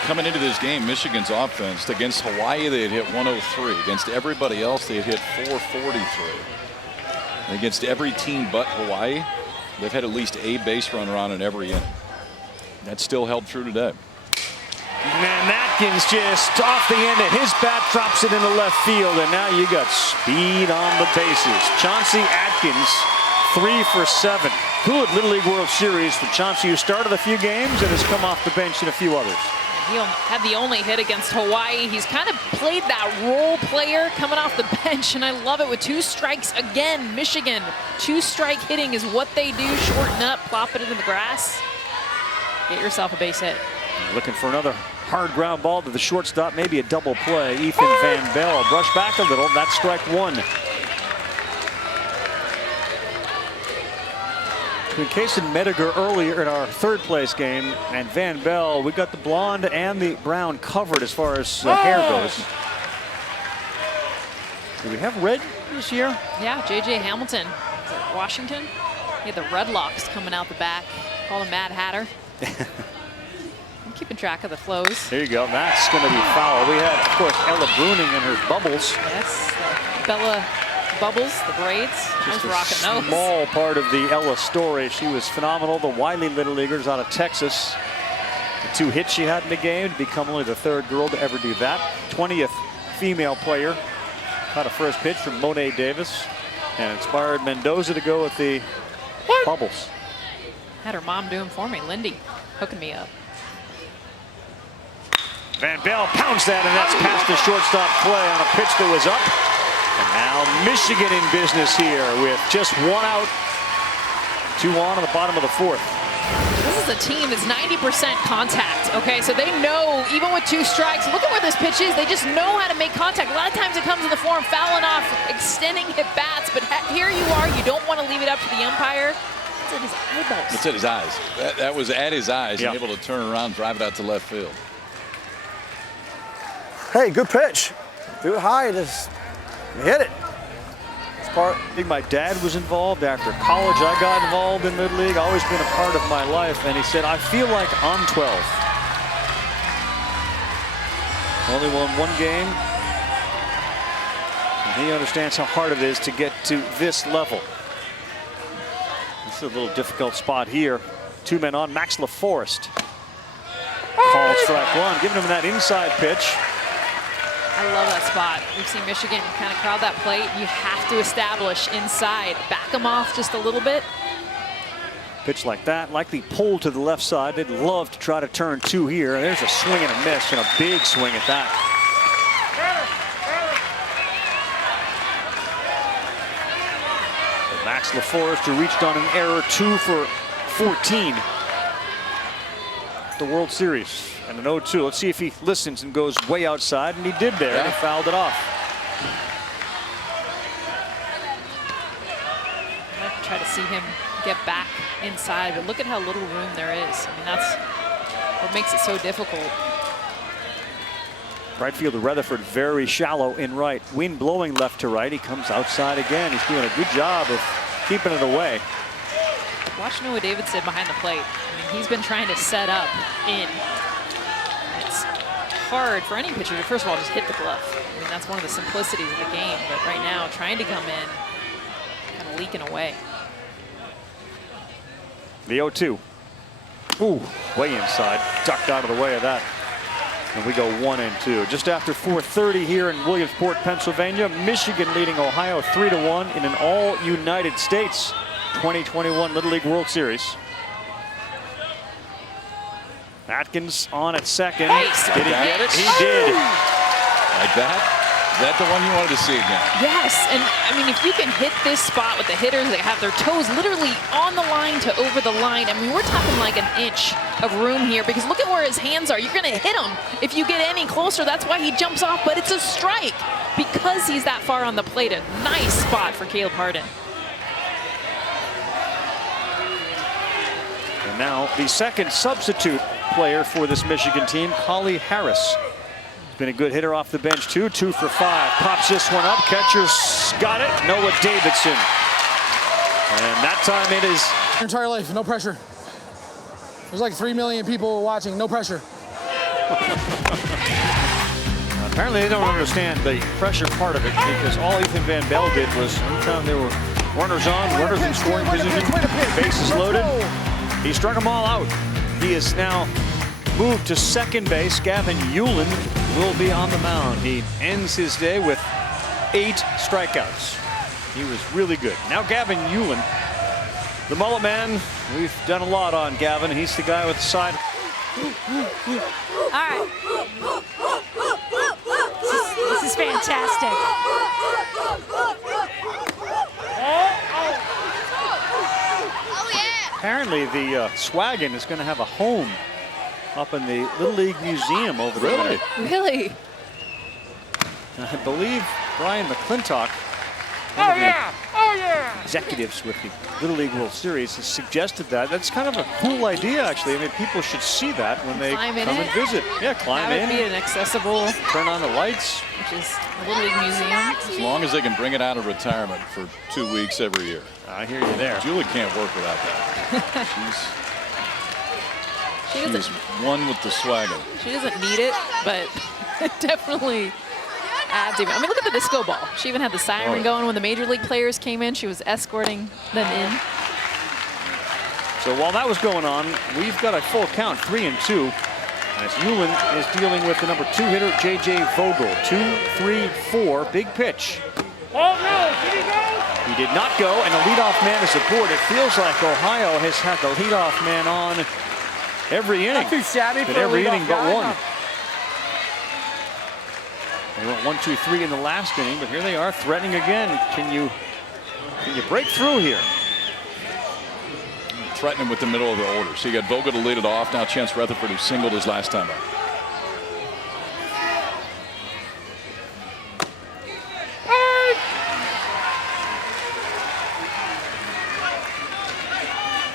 Coming into this game, Michigan's offense, against Hawaii, they had hit 103. Against everybody else, they had hit 443. And against every team but Hawaii, they've had at least a base runner on in every inning. That's still held true today. Man, Atkins just off the end of his bat, drops it into left field, and now you got speed on the bases. Chauncey Atkins, 3 for 7. Good Little League World Series for Chauncey, who started a few games and has come off the bench in a few others. He had the only hit against Hawaii. He's kind of played that role player coming off the bench, and I love it with 2 strikes again. Michigan, 2-strike hitting is what they do. Shorten up, plop it into the grass. Get yourself a base hit. Looking for another hard ground ball to the shortstop, maybe a double play. Ethan Van Bell brushed back a little. That's strike 1. Between Case and Mediger earlier in our 3rd place game, and Van Bell, we got the blonde and the brown covered as far as hair goes. Do we have red this year? Yeah, J.J. Hamilton, Washington. He had the red locks coming out the back. Call him Mad Hatter. I'm keeping track of the flows. There you go. That's going to be foul. We had, of course, Ella Bruning and her bubbles. Yes, Bella Bubbles, the braids. I was rocking those. Small part of the Ella story. She was phenomenal. The Wiley Little Leaguers out of Texas. The 2 hits she had in the game to become only the 3rd girl to ever do that. 20th female player. Caught a first pitch from Monet Davis and inspired Mendoza to go with the bubbles. Had her mom doing for me, Lindy, hooking me up. Van Bell pounds that, and that's past the shortstop play on a pitch that was up. And now Michigan in business here with just 1 out, 2 on the bottom of the 4th. This is is a team that's 90% contact, okay? So they know, even with 2 strikes, look at where this pitch is. They just know how to make contact. A lot of times it comes in the form fouling off, extending hit bats, but here you are. You don't want to leave it up to the umpire. It's at his eyeballs. It's at his eyes. That was at his eyes, and able to turn around, drive it out to left field. Hey, good pitch. Threw it high, just hit it. I think my dad was involved. After college, I got involved in Little League. Always been a part of my life. And he said, I feel like I'm 12. Only won 1 game. And he understands how hard it is to get to this level. This is a little difficult spot here. 2 men on. Max LaForest. Called strike 1, giving him that inside pitch. I love that spot. We've seen Michigan kind of crowd that plate. You have to establish inside. Back them off just a little bit. Pitch like that, likely pulled to the left side. They'd love to try to turn 2 here. And there's a swing and a miss, and a big swing at that. But Max LaForest, who reached on an error, 2 for 14. The World Series. And an 0-2. Let's see if he listens and goes way outside, and he did there. And he fouled it off. I'd like to try to see him get back inside, but look at how little room there is. I mean, that's what makes it so difficult. Right fielder Rutherford very shallow in right. Wind blowing left to right. He comes outside again. He's doing a good job of keeping it away. Watch Noah Davidson behind the plate. I mean, he's been trying to set up in. It's hard for any pitcher to, first of all, just hit the glove. I mean, that's one of the simplicities of the game. But right now, trying to come in, kind of leaking away. The 0-2. Ooh, way inside. Ducked out of the way of that. And we go 1-2. Just after 4:30 here in Williamsport, Pennsylvania. Michigan leading Ohio 3-1 in an all-United States 2021 Little League World Series. Atkins on at second. Did he get it? He did. Like that? Is that the one you wanted to see again? Yes, and I mean, if you can hit this spot with the hitters that have their toes literally on the line to over the line, I mean, we're talking like an inch of room here, because look at where his hands are. You're going to hit him if you get any closer. That's why he jumps off, but it's a strike because he's that far on the plate. A nice spot for Caleb Harden. And now the second substitute player for this Michigan team, Collie Harris. Been a good hitter off the bench too. 2 for 5. Pops this one up. Catcher's got it. Noah Davidson. And that time it is. Your entire life, no pressure. There's like 3 million people watching, no pressure. Apparently they don't understand the pressure part of it, because all Ethan Van Bell did was anytime there were runners on, runners in scoring position, bases loaded, he struck them all out. He is now moved to second base. Gavin Hewlin will be on the mound. He ends his day with 8 strikeouts. He was really good. Now Gavin Hewlin, the mullet man. We've done a lot on Gavin. He's the guy with the side. All right. This is fantastic. Oh, yeah. Apparently the Swaggin is going to have a home up in the Little League Museum over there. Really? I believe Brian McClintock, one of the executives with the Little League World Series, has suggested that. That's kind of a cool idea, actually. I mean, people should see that when they come and visit. Yeah, climb That in. would be an accessible, Turn on the lights. which is the Little League Museum. As long as they can bring it out of retirement for 2 weeks every year. I hear you there. Julie can't work without that. She's one with the swagger. She doesn't need it, but it definitely adds even. I mean, look at the disco ball. She even had the siren going when the major league players came in. She was escorting them in. So while that was going on, we've got a full count, 3-2. As Hewlin is dealing with the number 2 hitter, J.J. Vogel. 2-3-4, big pitch. He did not go, and the leadoff man is aboard. It feels like Ohio has had the leadoff man on every inning. But every inning but one. They went 1-2-3 in the last inning, but here they are threatening again. Can you break through here? threatening with the middle of the order. So you got Vogel to lead it off. Now Chance Rutherford, who singled his last time up.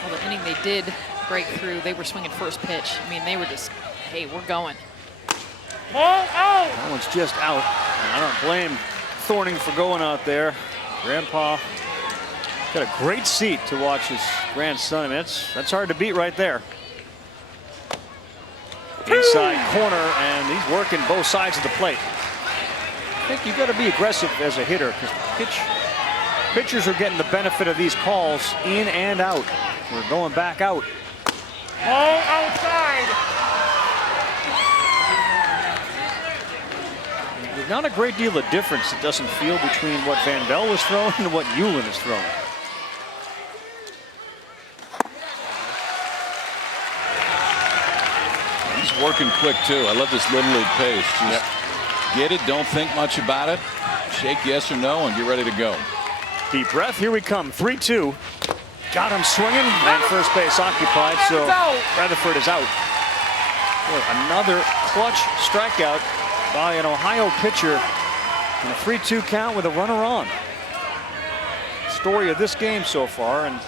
Well, the inning they did break through, they were swinging first pitch. I mean, they were just, hey, we're going. That one's just out. And I don't blame Thorny for going out there. Grandpa got a great seat to watch his grandson. I mean, that's hard to beat right there. Inside corner, and he's working both sides of the plate. I think you've got to be aggressive as a hitter because pitchers are getting the benefit of these calls in and out. We're going back out. All outside. There's not a great deal of difference, it doesn't feel, between what Van Bell was throwing and what Hewlin is throwing. He's working quick, too. I love this Little League pace. Just get it, don't think much about it. Shake yes or no, and get ready to go. Deep breath, here we come, 3-2. Got him swinging, and first base occupied, so Rutherford is out. Boy, another clutch strikeout by an Ohio pitcher in a 3-2 count with a runner on. Story of this game so far, and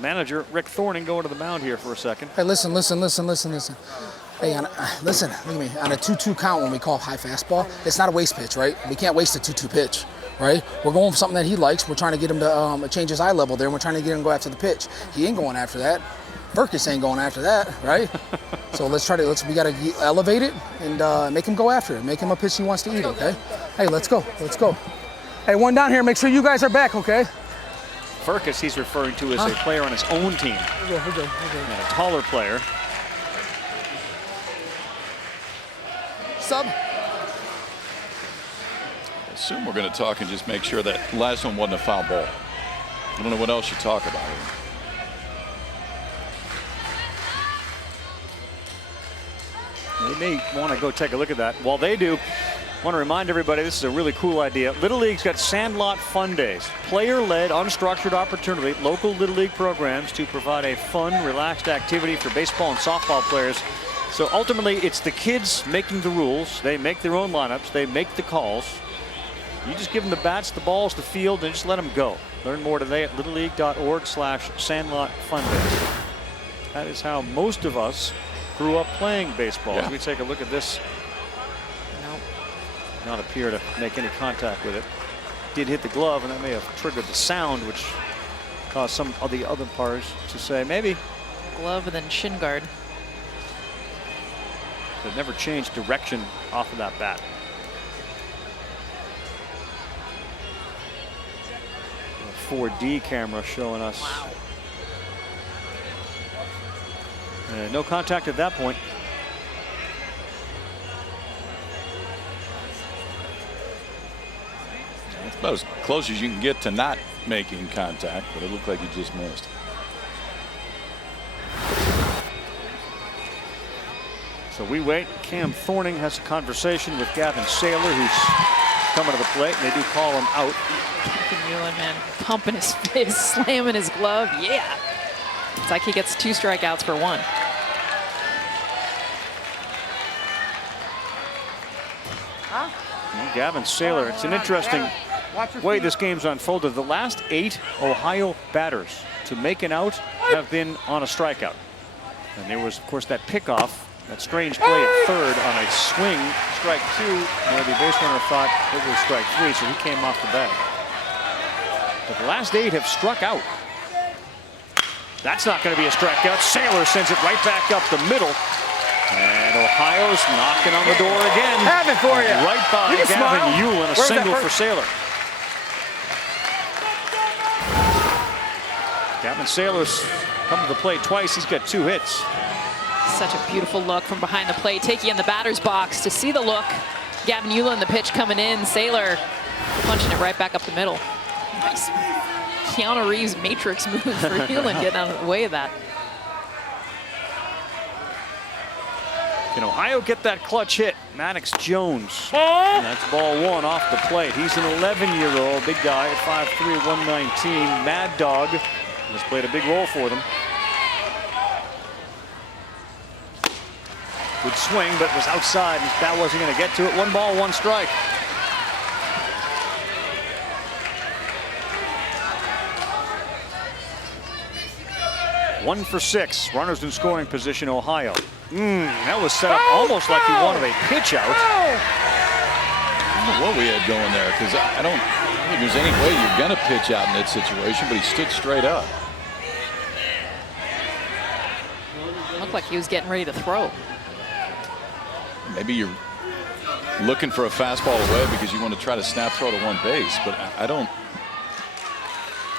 manager Rick Thorny going to the mound here for a second. Hey, listen. Hey, listen, look at me. On a 2-2 count, when we call high fastball, it's not a waste pitch, right? We can't waste a 2-2 pitch, right? We're going for something that he likes. We're trying to get him to change his eye level there, and we're trying to get him to go after the pitch. He ain't going after that. Burkus ain't going after that, right? So we got to elevate it and make him go after it. Make him a pitch he wants to eat, okay? Hey, let's go. Hey, one down here. Make sure you guys are back, okay? Burkus, he's referring to as a player on his own team. We're good. And a taller player. Sub. I assume we're going to talk and just make sure that last one wasn't a foul ball. I don't know what else you talk about here. They may want to go take a look at that. While they do, I want to remind everybody this is a really cool idea. Little League's got Sandlot Fun Days, player-led, unstructured opportunity, local Little League programs to provide a fun, relaxed activity for baseball and softball players. So ultimately, it's the kids making the rules. They make their own lineups. They make the calls. You just give them the bats, the balls, the field, and just let them go. Learn more today at littleleague.org/Sandlot Fun Days. That is how most of us grew up playing baseball. Yeah. As we take a look at this, not appear to make any contact with it. Did hit the glove, and that may have triggered the sound, which caused some of the other players to say maybe. Glove and then shin guard. It never changed direction off of that bat. A 4D camera showing us. Wow. No contact at that point. It's about as close as you can get to not making contact, but it looked like he just missed. So we wait. Cam Thorny has a conversation with Gavin Saylor, who's coming to the plate, and they do call him out. Hewlin, man, pumping his fist, slamming his glove. Yeah. It's like he gets 2 strikeouts for 1. Gavin Saylor. It's an interesting way this game's unfolded. The last 8 Ohio batters to make an out have been on a strikeout. And there was, of course, that pickoff, that strange play at third on a swing, strike 2, where the base runner thought it was strike 3, so he came off the bag. But the last 8 have struck out. That's not going to be a strikeout. Saylor sends it right back up the middle. And Ohio's knocking on the door again. Have it for you. Right by Gavin Hewlin, a single for Saylor. Gavin Saylor's come to the plate twice. He's got 2 hits. Such a beautiful look from behind the plate. Takey in the batter's box to see the look. Gavin Hewlin, the pitch coming in. Saylor punching it right back up the middle. Nice Keanu Reeves matrix move for Hewlin, getting out of the way of that. Can Ohio get that clutch hit? Maddox Jones. And that's ball one off the plate. He's an 11-year-old, big guy at 5'3", 119. Mad Dog has played a big role for them. Good swing, but was outside, and that wasn't going to get to it. 1 ball, 1 strike. One for 6. Runners in scoring position, Ohio. That was set up almost like he wanted a pitch out. I don't know what we had going there, because I don't think there's any way you're going to pitch out in that situation, but he stood straight up. Looked like he was getting ready to throw. Maybe you're looking for a fastball away because you want to try to snap throw to one base, but I don't.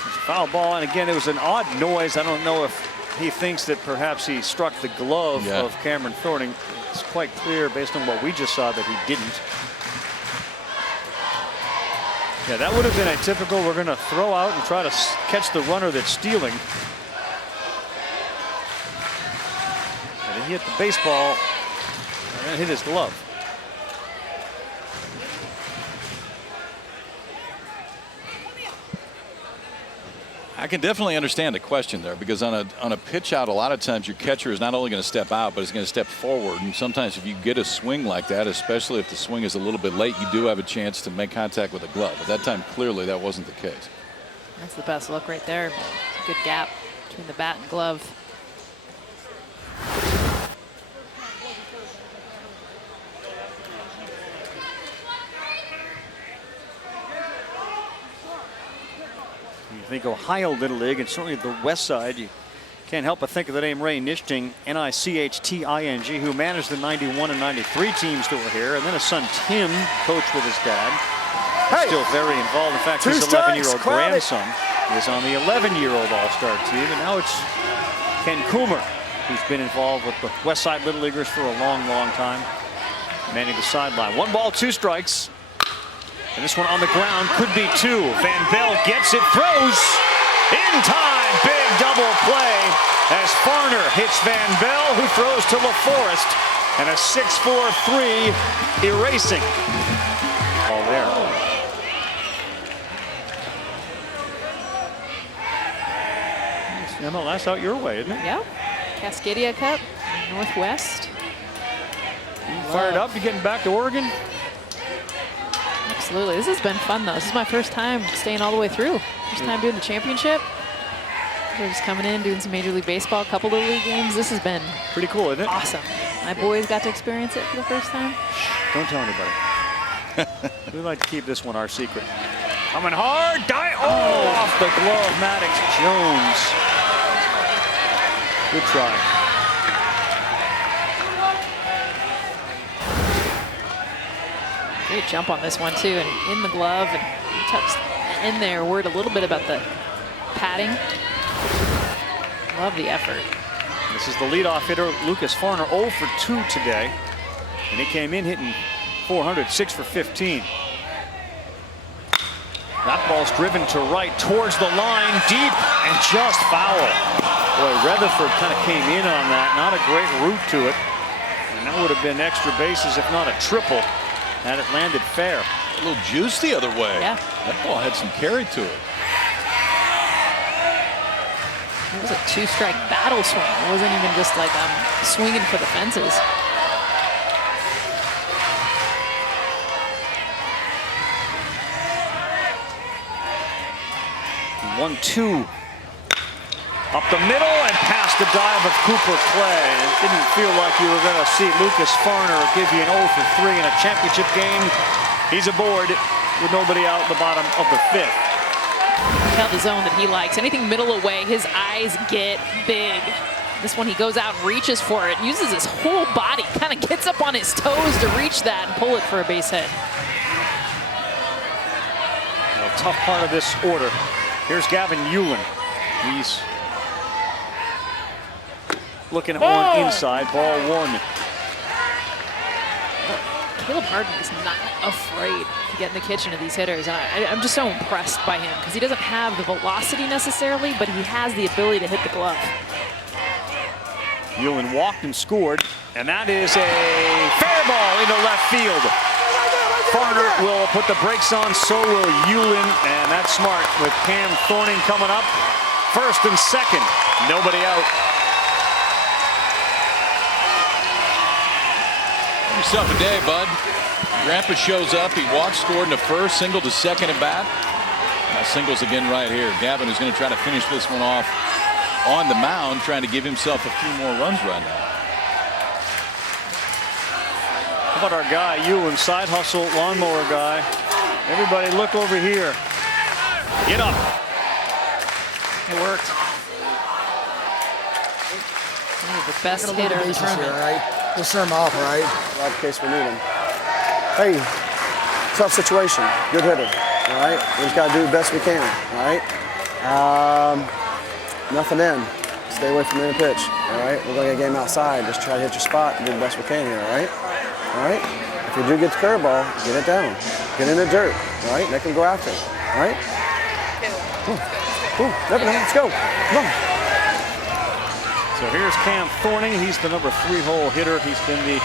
It's a foul ball, and again, it was an odd noise. I don't know if he thinks that perhaps he struck the glove of Cameron Thorny. It's quite clear based on what we just saw that he didn't. Yeah, that would have been a typical, we're going to throw out and try to catch the runner that's stealing. And he hit the baseball and then hit his glove. I can definitely understand the question there, because on a pitch out, a lot of times your catcher is not only going to step out, but is going to step forward. And sometimes if you get a swing like that, especially if the swing is a little bit late, you do have a chance to make contact with the glove. But that time, clearly, that wasn't the case. That's the best look right there. Good gap between the bat and glove. You think Ohio Little League, and certainly the West Side, you can't help but think of the name Ray Nichting, N-I-C-H-T-I-N-G, who managed the 91 and 93 teams that were here, and then his son Tim coached with his dad. Still very involved. In fact, his 11-year-old grandson is on the 11-year-old All-Star team, and now it's Ken Coomer, who's been involved with the West Side Little Leaguers for a long, long time, manning the sideline. 1 ball, 2 strikes. And this one on the ground could be 2. Van Bell gets it, throws in time. Big double play as Farner hits Van Bell, who throws to LaForest, and a 6-4-3 erasing. All there. MLS out your way, isn't it? Yeah. Cascadia Cup, Northwest. You fired up? You getting back to Oregon? Absolutely. This has been fun, though. This is my first time staying all the way through. First time doing the championship. We're just coming in, doing some Major League Baseball, a couple of league games. This has been pretty cool, isn't it? Awesome. My boys got to experience it for the first time. Don't tell anybody. We like to keep this one our secret. Coming hard. Off the glove, Maddox Jones. Good try. Great jump on this one, too, and in the glove, and touched in there. Worried a little bit about the padding. Love the effort. This is the leadoff hitter, Lucas Farner, 0 for 2 today. And he came in hitting 400, 6 for 15. That ball's driven to right towards the line, deep and just foul. Boy, Rutherford kind of came in on that. Not a great route to it. And that would have been extra bases, if not a triple, had it landed fair. A little juice the other way. Yeah. That ball had some carry to it. It was a 2-strike battle swing. It wasn't even just like swinging for the fences. One-two. Up the middle and past the dive of Cooper Clay. It didn't feel like you were going to see Lucas Farner give you an 0 for 3 in a championship game. He's aboard with nobody out at the bottom of the 5th. Tell the zone that he likes. Anything middle away, his eyes get big. This one, he goes out and reaches for it, uses his whole body, kind of gets up on his toes to reach that and pull it for a base hit. A tough part of this order. Here's Gavin Hewlin. He's looking at one inside, ball 1. Caleb Harden is not afraid to get in the kitchen of these hitters. And I'm just so impressed by him because he doesn't have the velocity necessarily, but he has the ability to hit the glove. Hewlin walked and scored, and that is a fair ball into left left field. Farner will put the brakes on, so will Hewlin, and that's smart with Cam Thorny coming up. First and second, nobody out. Yourself a day, bud. Grandpa shows up. He walks, scored in the first, single to second at bat. Now singles again right here. Gavin is going to try to finish this one off on the mound, trying to give himself a few more runs right now. How about our guy, Hewlin, side hustle lawnmower guy? Everybody look over here. Get up. It worked. The best hitter in the tournament. Right? We'll serve him off, right? Right in case we need him. Hey, tough situation. Good hitter. All right. We just got to do the best we can. All right. Nothing in. Stay away from any pitch. All right. We're going to get a game outside. Just try to hit your spot and do the best we can here. All right. All right. If you do get the curveball, get it down. Get in the dirt. All right. They can go after it. All right. Ooh, never know. Let's go. Come on. So here's Cam Thorny. He's the number 3-hole hitter. He's been the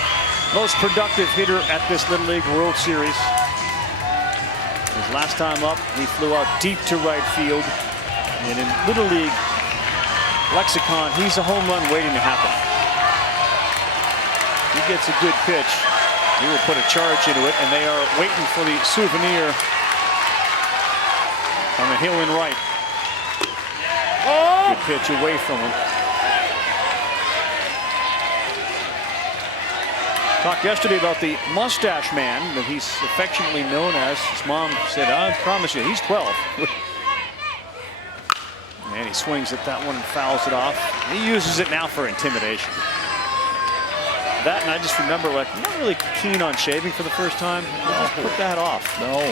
most productive hitter at this Little League World Series. His last time up, he flew out deep to right field. And in Little League lexicon, he's a home run waiting to happen. He gets a good pitch. He will put a charge into it, and they are waiting for the souvenir on the hill and right. Good pitch away from him. Talked yesterday about the mustache man that he's affectionately known as. His mom said, I promise you, he's 12. And he swings at that one and fouls it off. He uses it now for intimidation. That, and I just remember, like, I'm not really keen on shaving for the first time. I'll just put that off. No,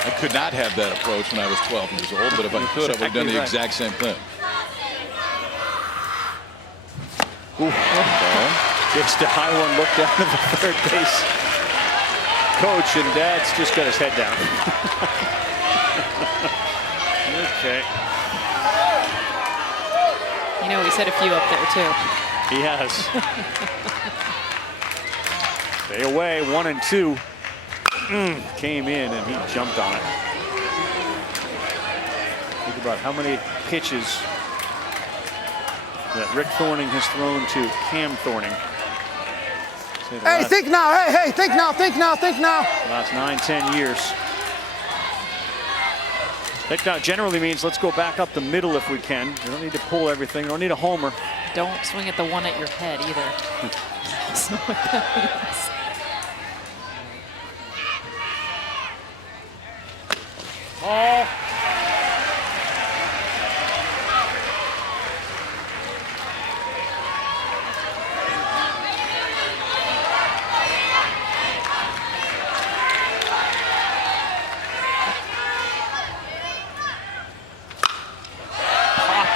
I could not have that approach when I was 12 years old, but if I could, I would have done the exact same thing. Ooh. Just a high one, look down to the third base coach, and Dad's just got his head down. Okay. You know, he's hit a few up there, too. He has. Stay away, 1 and 2. Came in, and he jumped on it. Think about how many pitches that Rick Thorning has thrown to Cam Thorning. Hey, think now. Hey, think now, think now, think now. Last 9-10 years. Think now generally means let's go back up the middle if we can. We don't need to pull everything. We don't need a homer. Don't swing at the one at your head either. That's not what that means.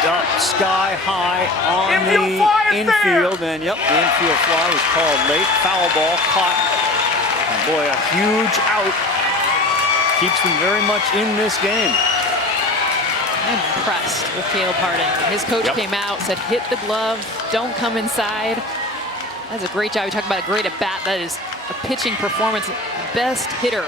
Up sky high on the infield, and yep, the infield fly was called late. Foul ball caught, and boy, a huge out keeps them very much in this game. I'm impressed with Caleb Harding. His coach came out, said, hit the glove, don't come inside. That's a great job. We talk about a great at bat. That is a pitching performance. Best hitter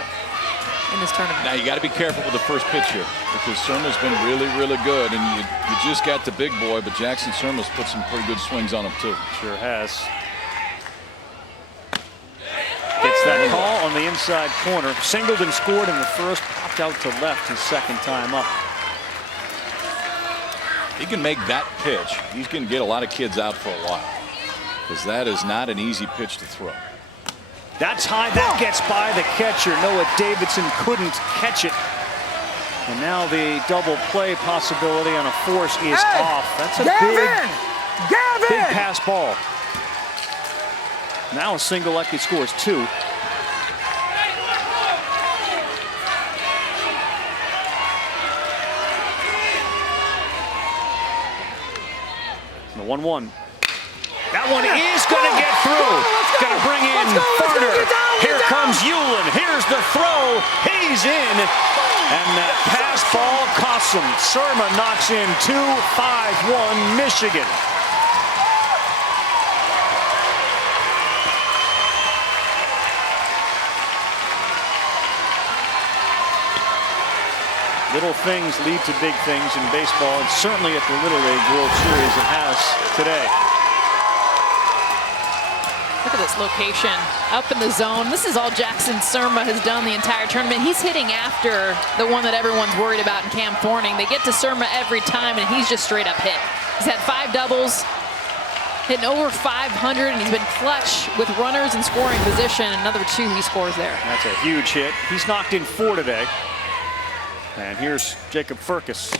in this tournament. Now you got to be careful with the first pitch here, because Surma's been really, really good, and you just got the big boy, but Jackson Surma's put some pretty good swings on him too. Sure has. Gets that call on the inside corner. Singled and scored in the first, popped out to left his second time up. He can make that pitch. He's going to get a lot of kids out for a while, because that is not an easy pitch to throw. That's high. That gets by the catcher. Noah Davidson couldn't catch it. And now the double play possibility on a force is off. That's a big pass ball. Now a single like he scores 2. The 1-1. That one is going to get through. Going to bring in Farner. Here comes Hewlin. Here's the throw. He's in. And that pass ball costs him. Surma knocks in 2-5-1 Michigan. Little things lead to big things in baseball, and certainly at the Little League World Series it has today. Look at this location, up in the zone. This is all Jackson Surma has done the entire tournament. He's hitting after the one that everyone's worried about in Cam Thorny. They get to Surma every time, and he's just straight up hit. He's had 5 doubles, hitting over 500, and he's been clutch with runners in scoring position. Another 2 he scores there. That's a huge hit. He's knocked in 4 today. And here's Jacob Furcus.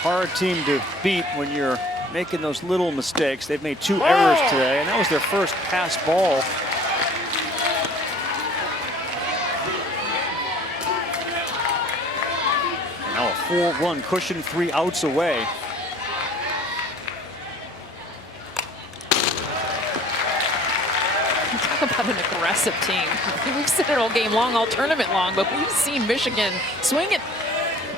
Hard team to beat when you're making those little mistakes. They've made 2 errors today, and that was their first pass ball. And now a 4-run cushion, 3 outs away. Talk about an aggressive team. We've said it all game long, all tournament long, but we've seen Michigan swing at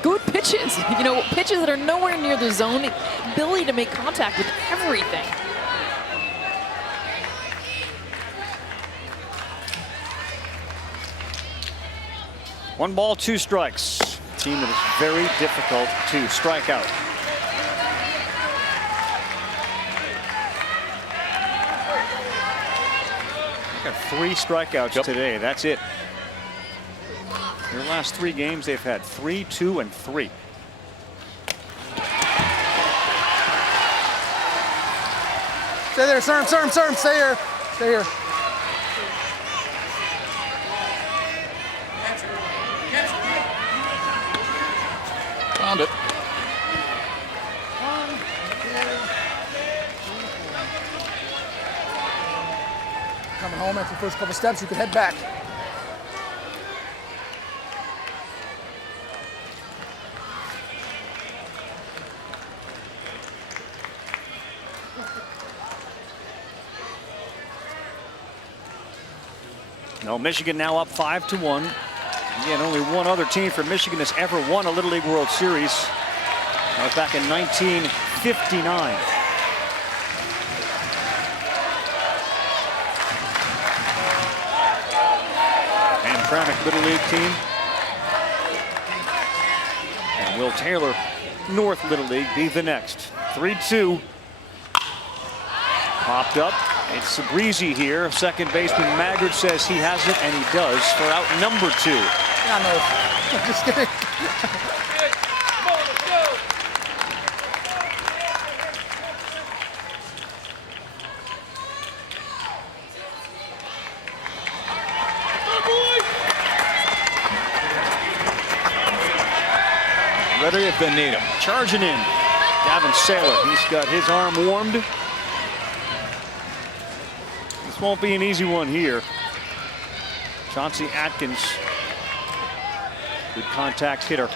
good pitches, you know, pitches that are nowhere near the zone, ability to make contact with everything. One ball, 2 strikes. A team that is very difficult to strike out. Got 3 strikeouts today. That's it. Their last 3 games, they've had 3, 2, and 3. Stay there, Serm, stay here. Stay here. Found it. Coming home after the first couple steps, you can head back. No, Michigan now up 5-1. Again, only one other team from Michigan has ever won a Little League World Series. That was back in 1959. Hamtramck Little League team. And Will Taylor, North Little League, be the next. 3-2. Popped up. It's breezy here. Second baseman Maggard says he has it, and he does for out number 2. Yeah, no, just kidding. Ready if they need him. Charging in. Gavin Saylor. He's got his arm warmed. This won't be an easy one here. Chauncey Atkins, good contact hitter.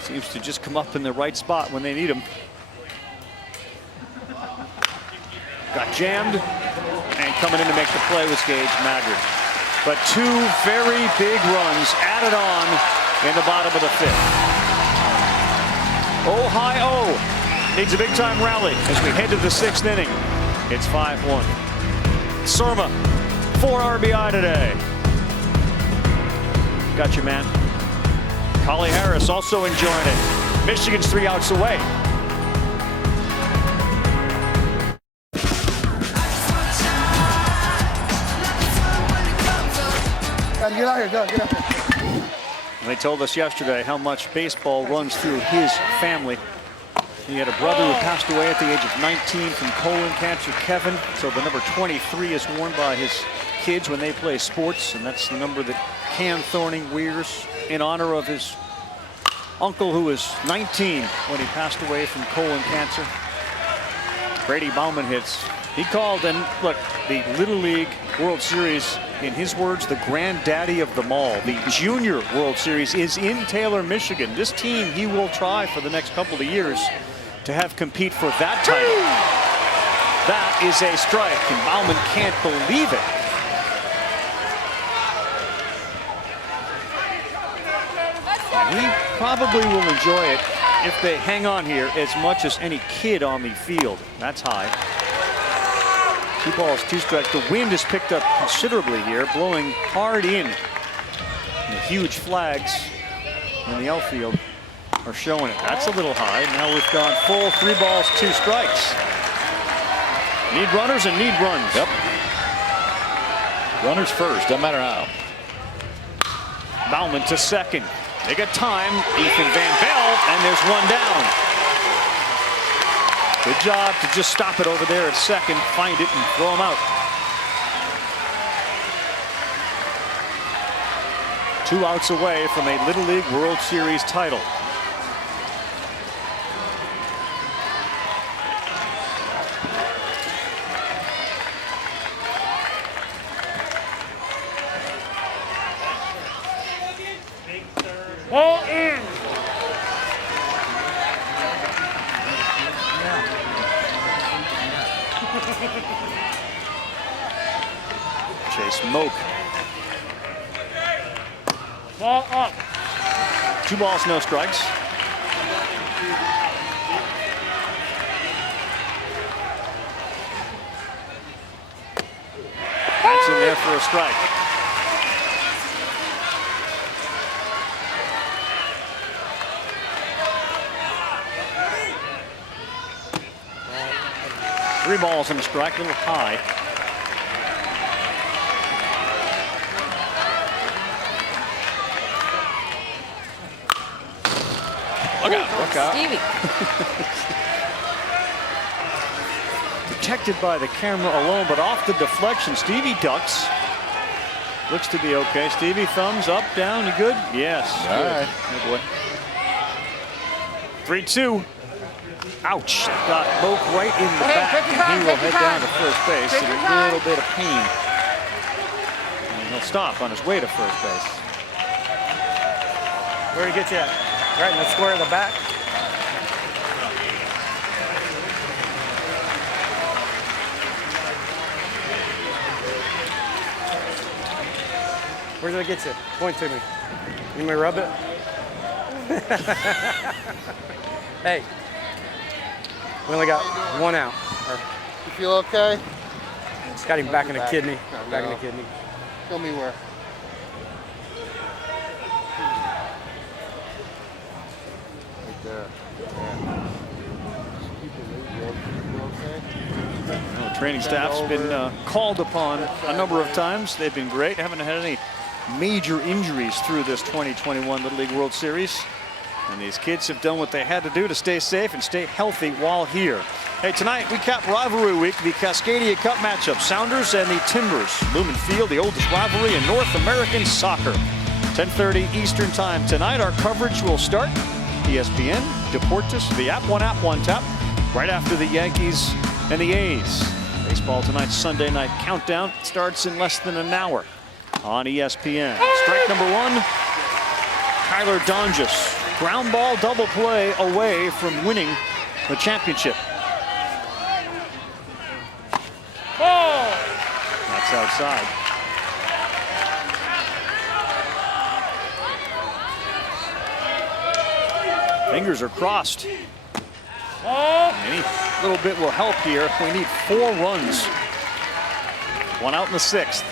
Seems to just come up in the right spot when they need him. Got jammed, and coming in to make the play was Gage Maggard. But 2 very big runs added on in the bottom of the 5th. Ohio needs a big-time rally as we head to the 6th inning. It's 5-1. Surma, 4 RBI today. Got you, man. Collie Harris also enjoying it. Michigan's 3 outs away. Get out here, go, get out here. They told us yesterday how much baseball runs through his family. He had a brother who passed away at the age of 19 from colon cancer, Kevin. So the number 23 is worn by his kids when they play sports, and that's the number that Cam Thorny wears in honor of his uncle who was 19 when he passed away from colon cancer. Brady Bauman hits. He called, and look, the Little League World Series, in his words, the granddaddy of them all. The Junior World Series is in Taylor, Michigan. This team he will try for the next couple of years to have compete for that title. That is a strike, and Bauman can't believe it. And he probably will enjoy it if they hang on here, as much as any kid on the field. That's high. 2 balls, 2 strikes. The wind has picked up considerably here, blowing hard in. And the huge flags in the outfield are showing it. That's a little high. Now we've gone full 3 balls, 2 strikes. Need runners and need runs. Yep. Runners first, doesn't matter how. Bauman to second. They got time. Ethan Van Bell, and there's 1 down. Good job to just stop it over there at second, find it, and throw him out. 2 outs away from a Little League World Series title. Ball in. Chase Moak. Ball up. 2 balls, no strikes. That's in there for a strike. Three balls and a strike, a little high. Look out. Look out. Stevie. Protected by the camera alone, but off the deflection. Stevie ducks. Looks to be okay. Stevie, thumbs up, down, you good? Yes. All right. Good boy. 3-2. Ouch. Got Moak right in the back. And he will head down to first base in a little bit of pain. And he'll stop on his way to first base. Where did he get you at? Right in the square of the back? Where did I get you? Point to me. You may rub it? Hey. We only got 1 out. You feel okay? It's got him back in the kidney. Back in the kidney. Show me where. Right there. Well, the training staff's been called upon a number of times. They've been great. Haven't had any major injuries through this 2021 Little League World Series. And these kids have done what they had to do to stay safe and stay healthy while here. Hey, tonight we cap Rivalry Week, the Cascadia Cup matchup. Sounders and the Timbers. Lumen Field, the oldest rivalry in North American soccer. 10:30 Eastern Time tonight. Our coverage will start. ESPN, Deportes, the App One Tap, right after the Yankees and the A's. Baseball tonight's Sunday night countdown starts in less than an hour on ESPN. Strike number 1, Kyler Donges. Ground ball double play away from winning the championship. Ball. That's outside. Fingers are crossed. Any little bit will help here. We need 4 runs. 1 out in the 6th.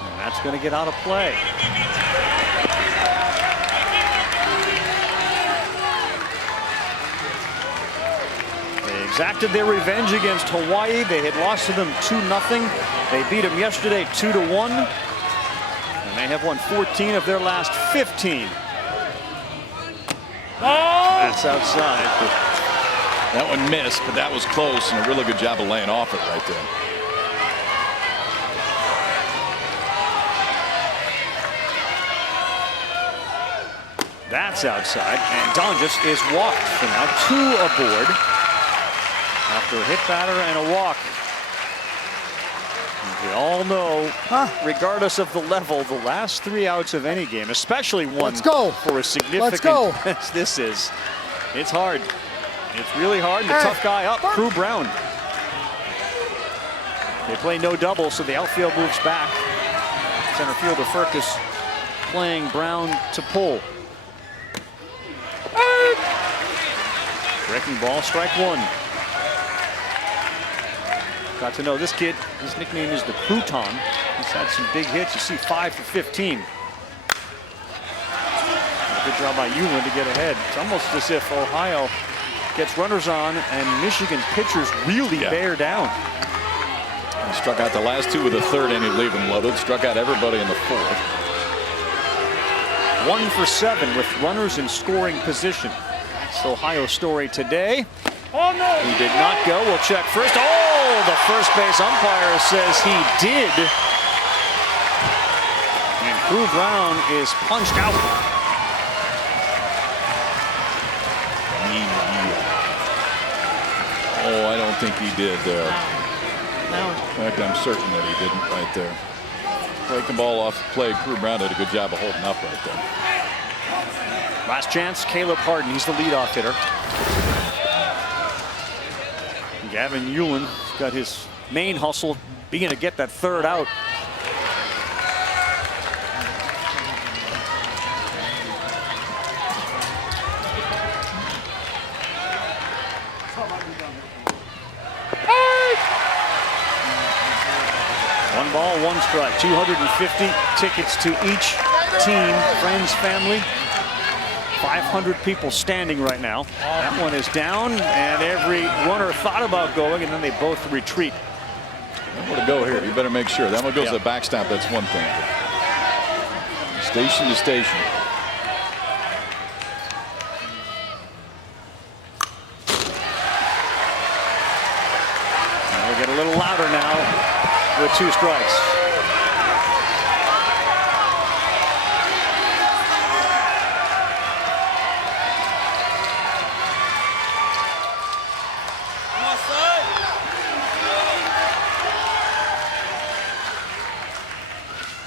And that's going to get out of play. They exacted their revenge against Hawaii. They had lost to them 2-0. They beat them yesterday 2-1. And they have won 14 of their last 15. That's outside. That one missed, but that was close, and a really good job of laying off it right there. That's outside, and Donges is walked. So now 2 aboard after a hit batter and a walk. We all know, regardless of the level, the last 3 outs of any game, especially one for as significant as this is, it's hard. It's really hard. The tough guy up, Crew Brown. They play no double, so the outfield moves back. Center fielder Firkus playing Brown to pull. Breaking ball, strike one. Got to know this kid. His nickname is the Crouton. He's had some big hits. You see 5 for 15. Good job by Ullin to get ahead. It's almost as if Ohio gets runners on and Michigan's pitchers really bear down. He struck out the last two with the third inning, leaving loaded. Struck out everybody in the fourth. 1 for 7 with runners in scoring position. That's Ohio's story today. Oh, no. He did not go. We'll check first. Oh, the first base umpire says he did. And Crew Brown is punched out. Oh, I don't think he did there. No. In fact, I'm certain that he didn't right there. Breaking ball off the play. Crew Brown did a good job of holding up right there. Last chance, Caleb Harden. He's the leadoff hitter. Gavin Ullin got his main hustle, beginning to get that third out. One ball, one strike. 250 tickets to each team, friends, family. 500 people standing right now. That one is down, and every runner thought about going, and then they both retreat. Nowhere to go here. You better make sure. That one goes to the backstop. That's one thing. Station to station. We'll get a little louder now with 2 strikes.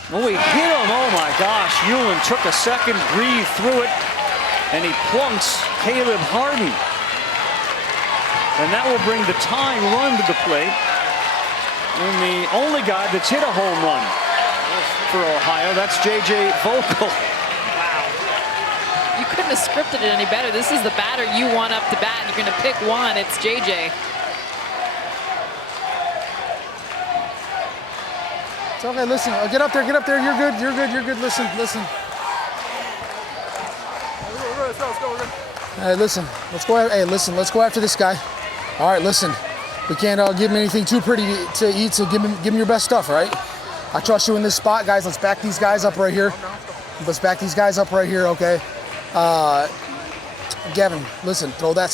Oh, he hit him. Oh, my gosh. Ullin took a second, breathed through it, and he plunks Caleb Harden. And that will bring the tying run to the plate. And the only guy that's hit a home run for Ohio, that's J.J. Vogel. Wow. You couldn't have scripted it any better. This is the batter you want up to bat. You're going to pick one. It's J.J. It's okay, listen. Get up there, get up there. You're good, you're good, you're good. Listen, listen. Let's go. Hey, listen. Let's go. Hey, listen. Let's go after this guy. All right, listen. We can't give him anything too pretty to eat, so give him your best stuff, all right? I trust you in this spot, guys. Let's back these guys up right here. Let's back these guys up right here, okay? Gavin, listen. Throw that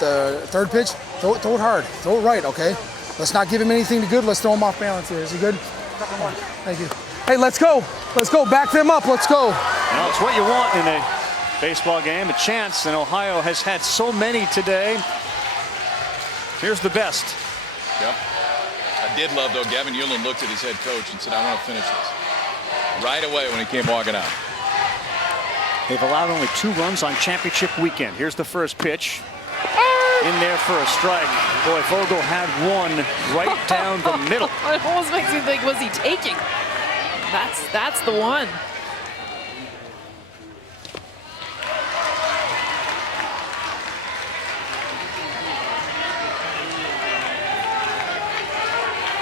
the third pitch. Throw it hard. Throw it right, okay? Let's not give him anything to good. Let's throw him off balance here. Is he good? Thank you. Hey, let's go. Let's go. Back them up. Let's go. Well, it's what you want in a baseball game, a chance, and Ohio has had so many today. Here's the best. Yep. I did love, though, Gavin Ullin looked at his head coach and said, I want to finish this. Right away when he came walking out. They've allowed only 2 runs on championship weekend. Here's the first pitch. In there for a strike. Boy, Vogel had one right down the middle. It almost makes me think, was he taking? That's the one.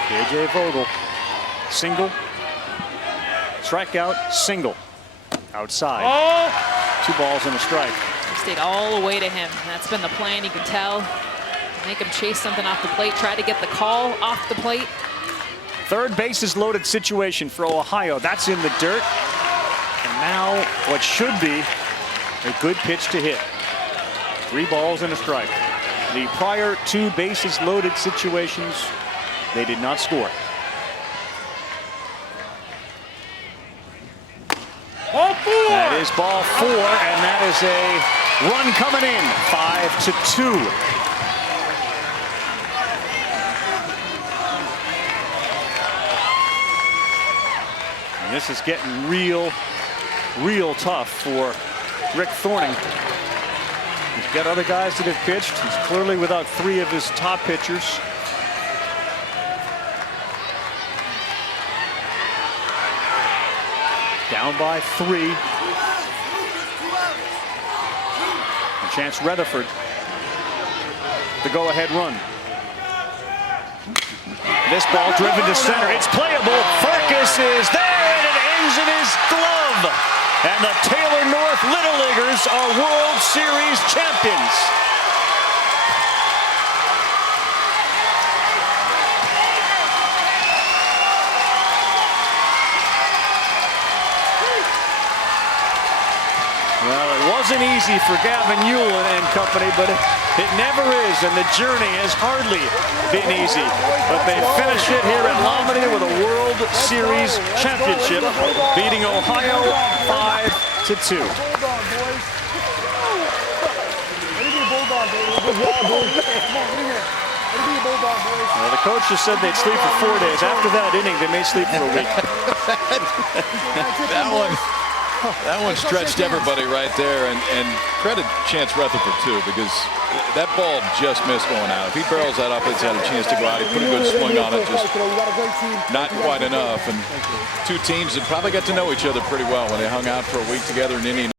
J.J. Vogel, single, strikeout, single, outside. 2 balls and a strike. Stayed all the way to him. That's been the plan, you can tell. Make him chase something off the plate, try to get the call off the plate. Third bases loaded situation for Ohio. That's in the dirt. And now what should be a good pitch to hit. 3 balls and a strike. The prior 2 bases loaded situations, they did not score. That is ball 4, and that is a run coming in, 5-2. And this is getting real tough for Rick Thorny. He's got other guys that have pitched. He's clearly without 3 of his top pitchers. Down by 3. A chance Rutherford. The go-ahead run. This ball driven to center. It's playable. Farkas is there, and it ends in his glove. And the Taylor North Little Leaguers are World Series champions. Well, it wasn't easy for Gavin Hewlin and company, but it never is, and the journey has hardly been easy. But they finish it here at Lomini with a World Series championship, beating Ohio 5-2. Well, the coach just said they'd sleep for 4 days. After that inning, they may sleep for a week. That one stretched everybody right there, and credit Chance Rutherford too, because that ball just missed going out. If he barrels that up, it's had a chance to go out. He put a good swing on it, just not quite enough. And two teams that probably got to know each other pretty well when they hung out for a week together in Indianapolis.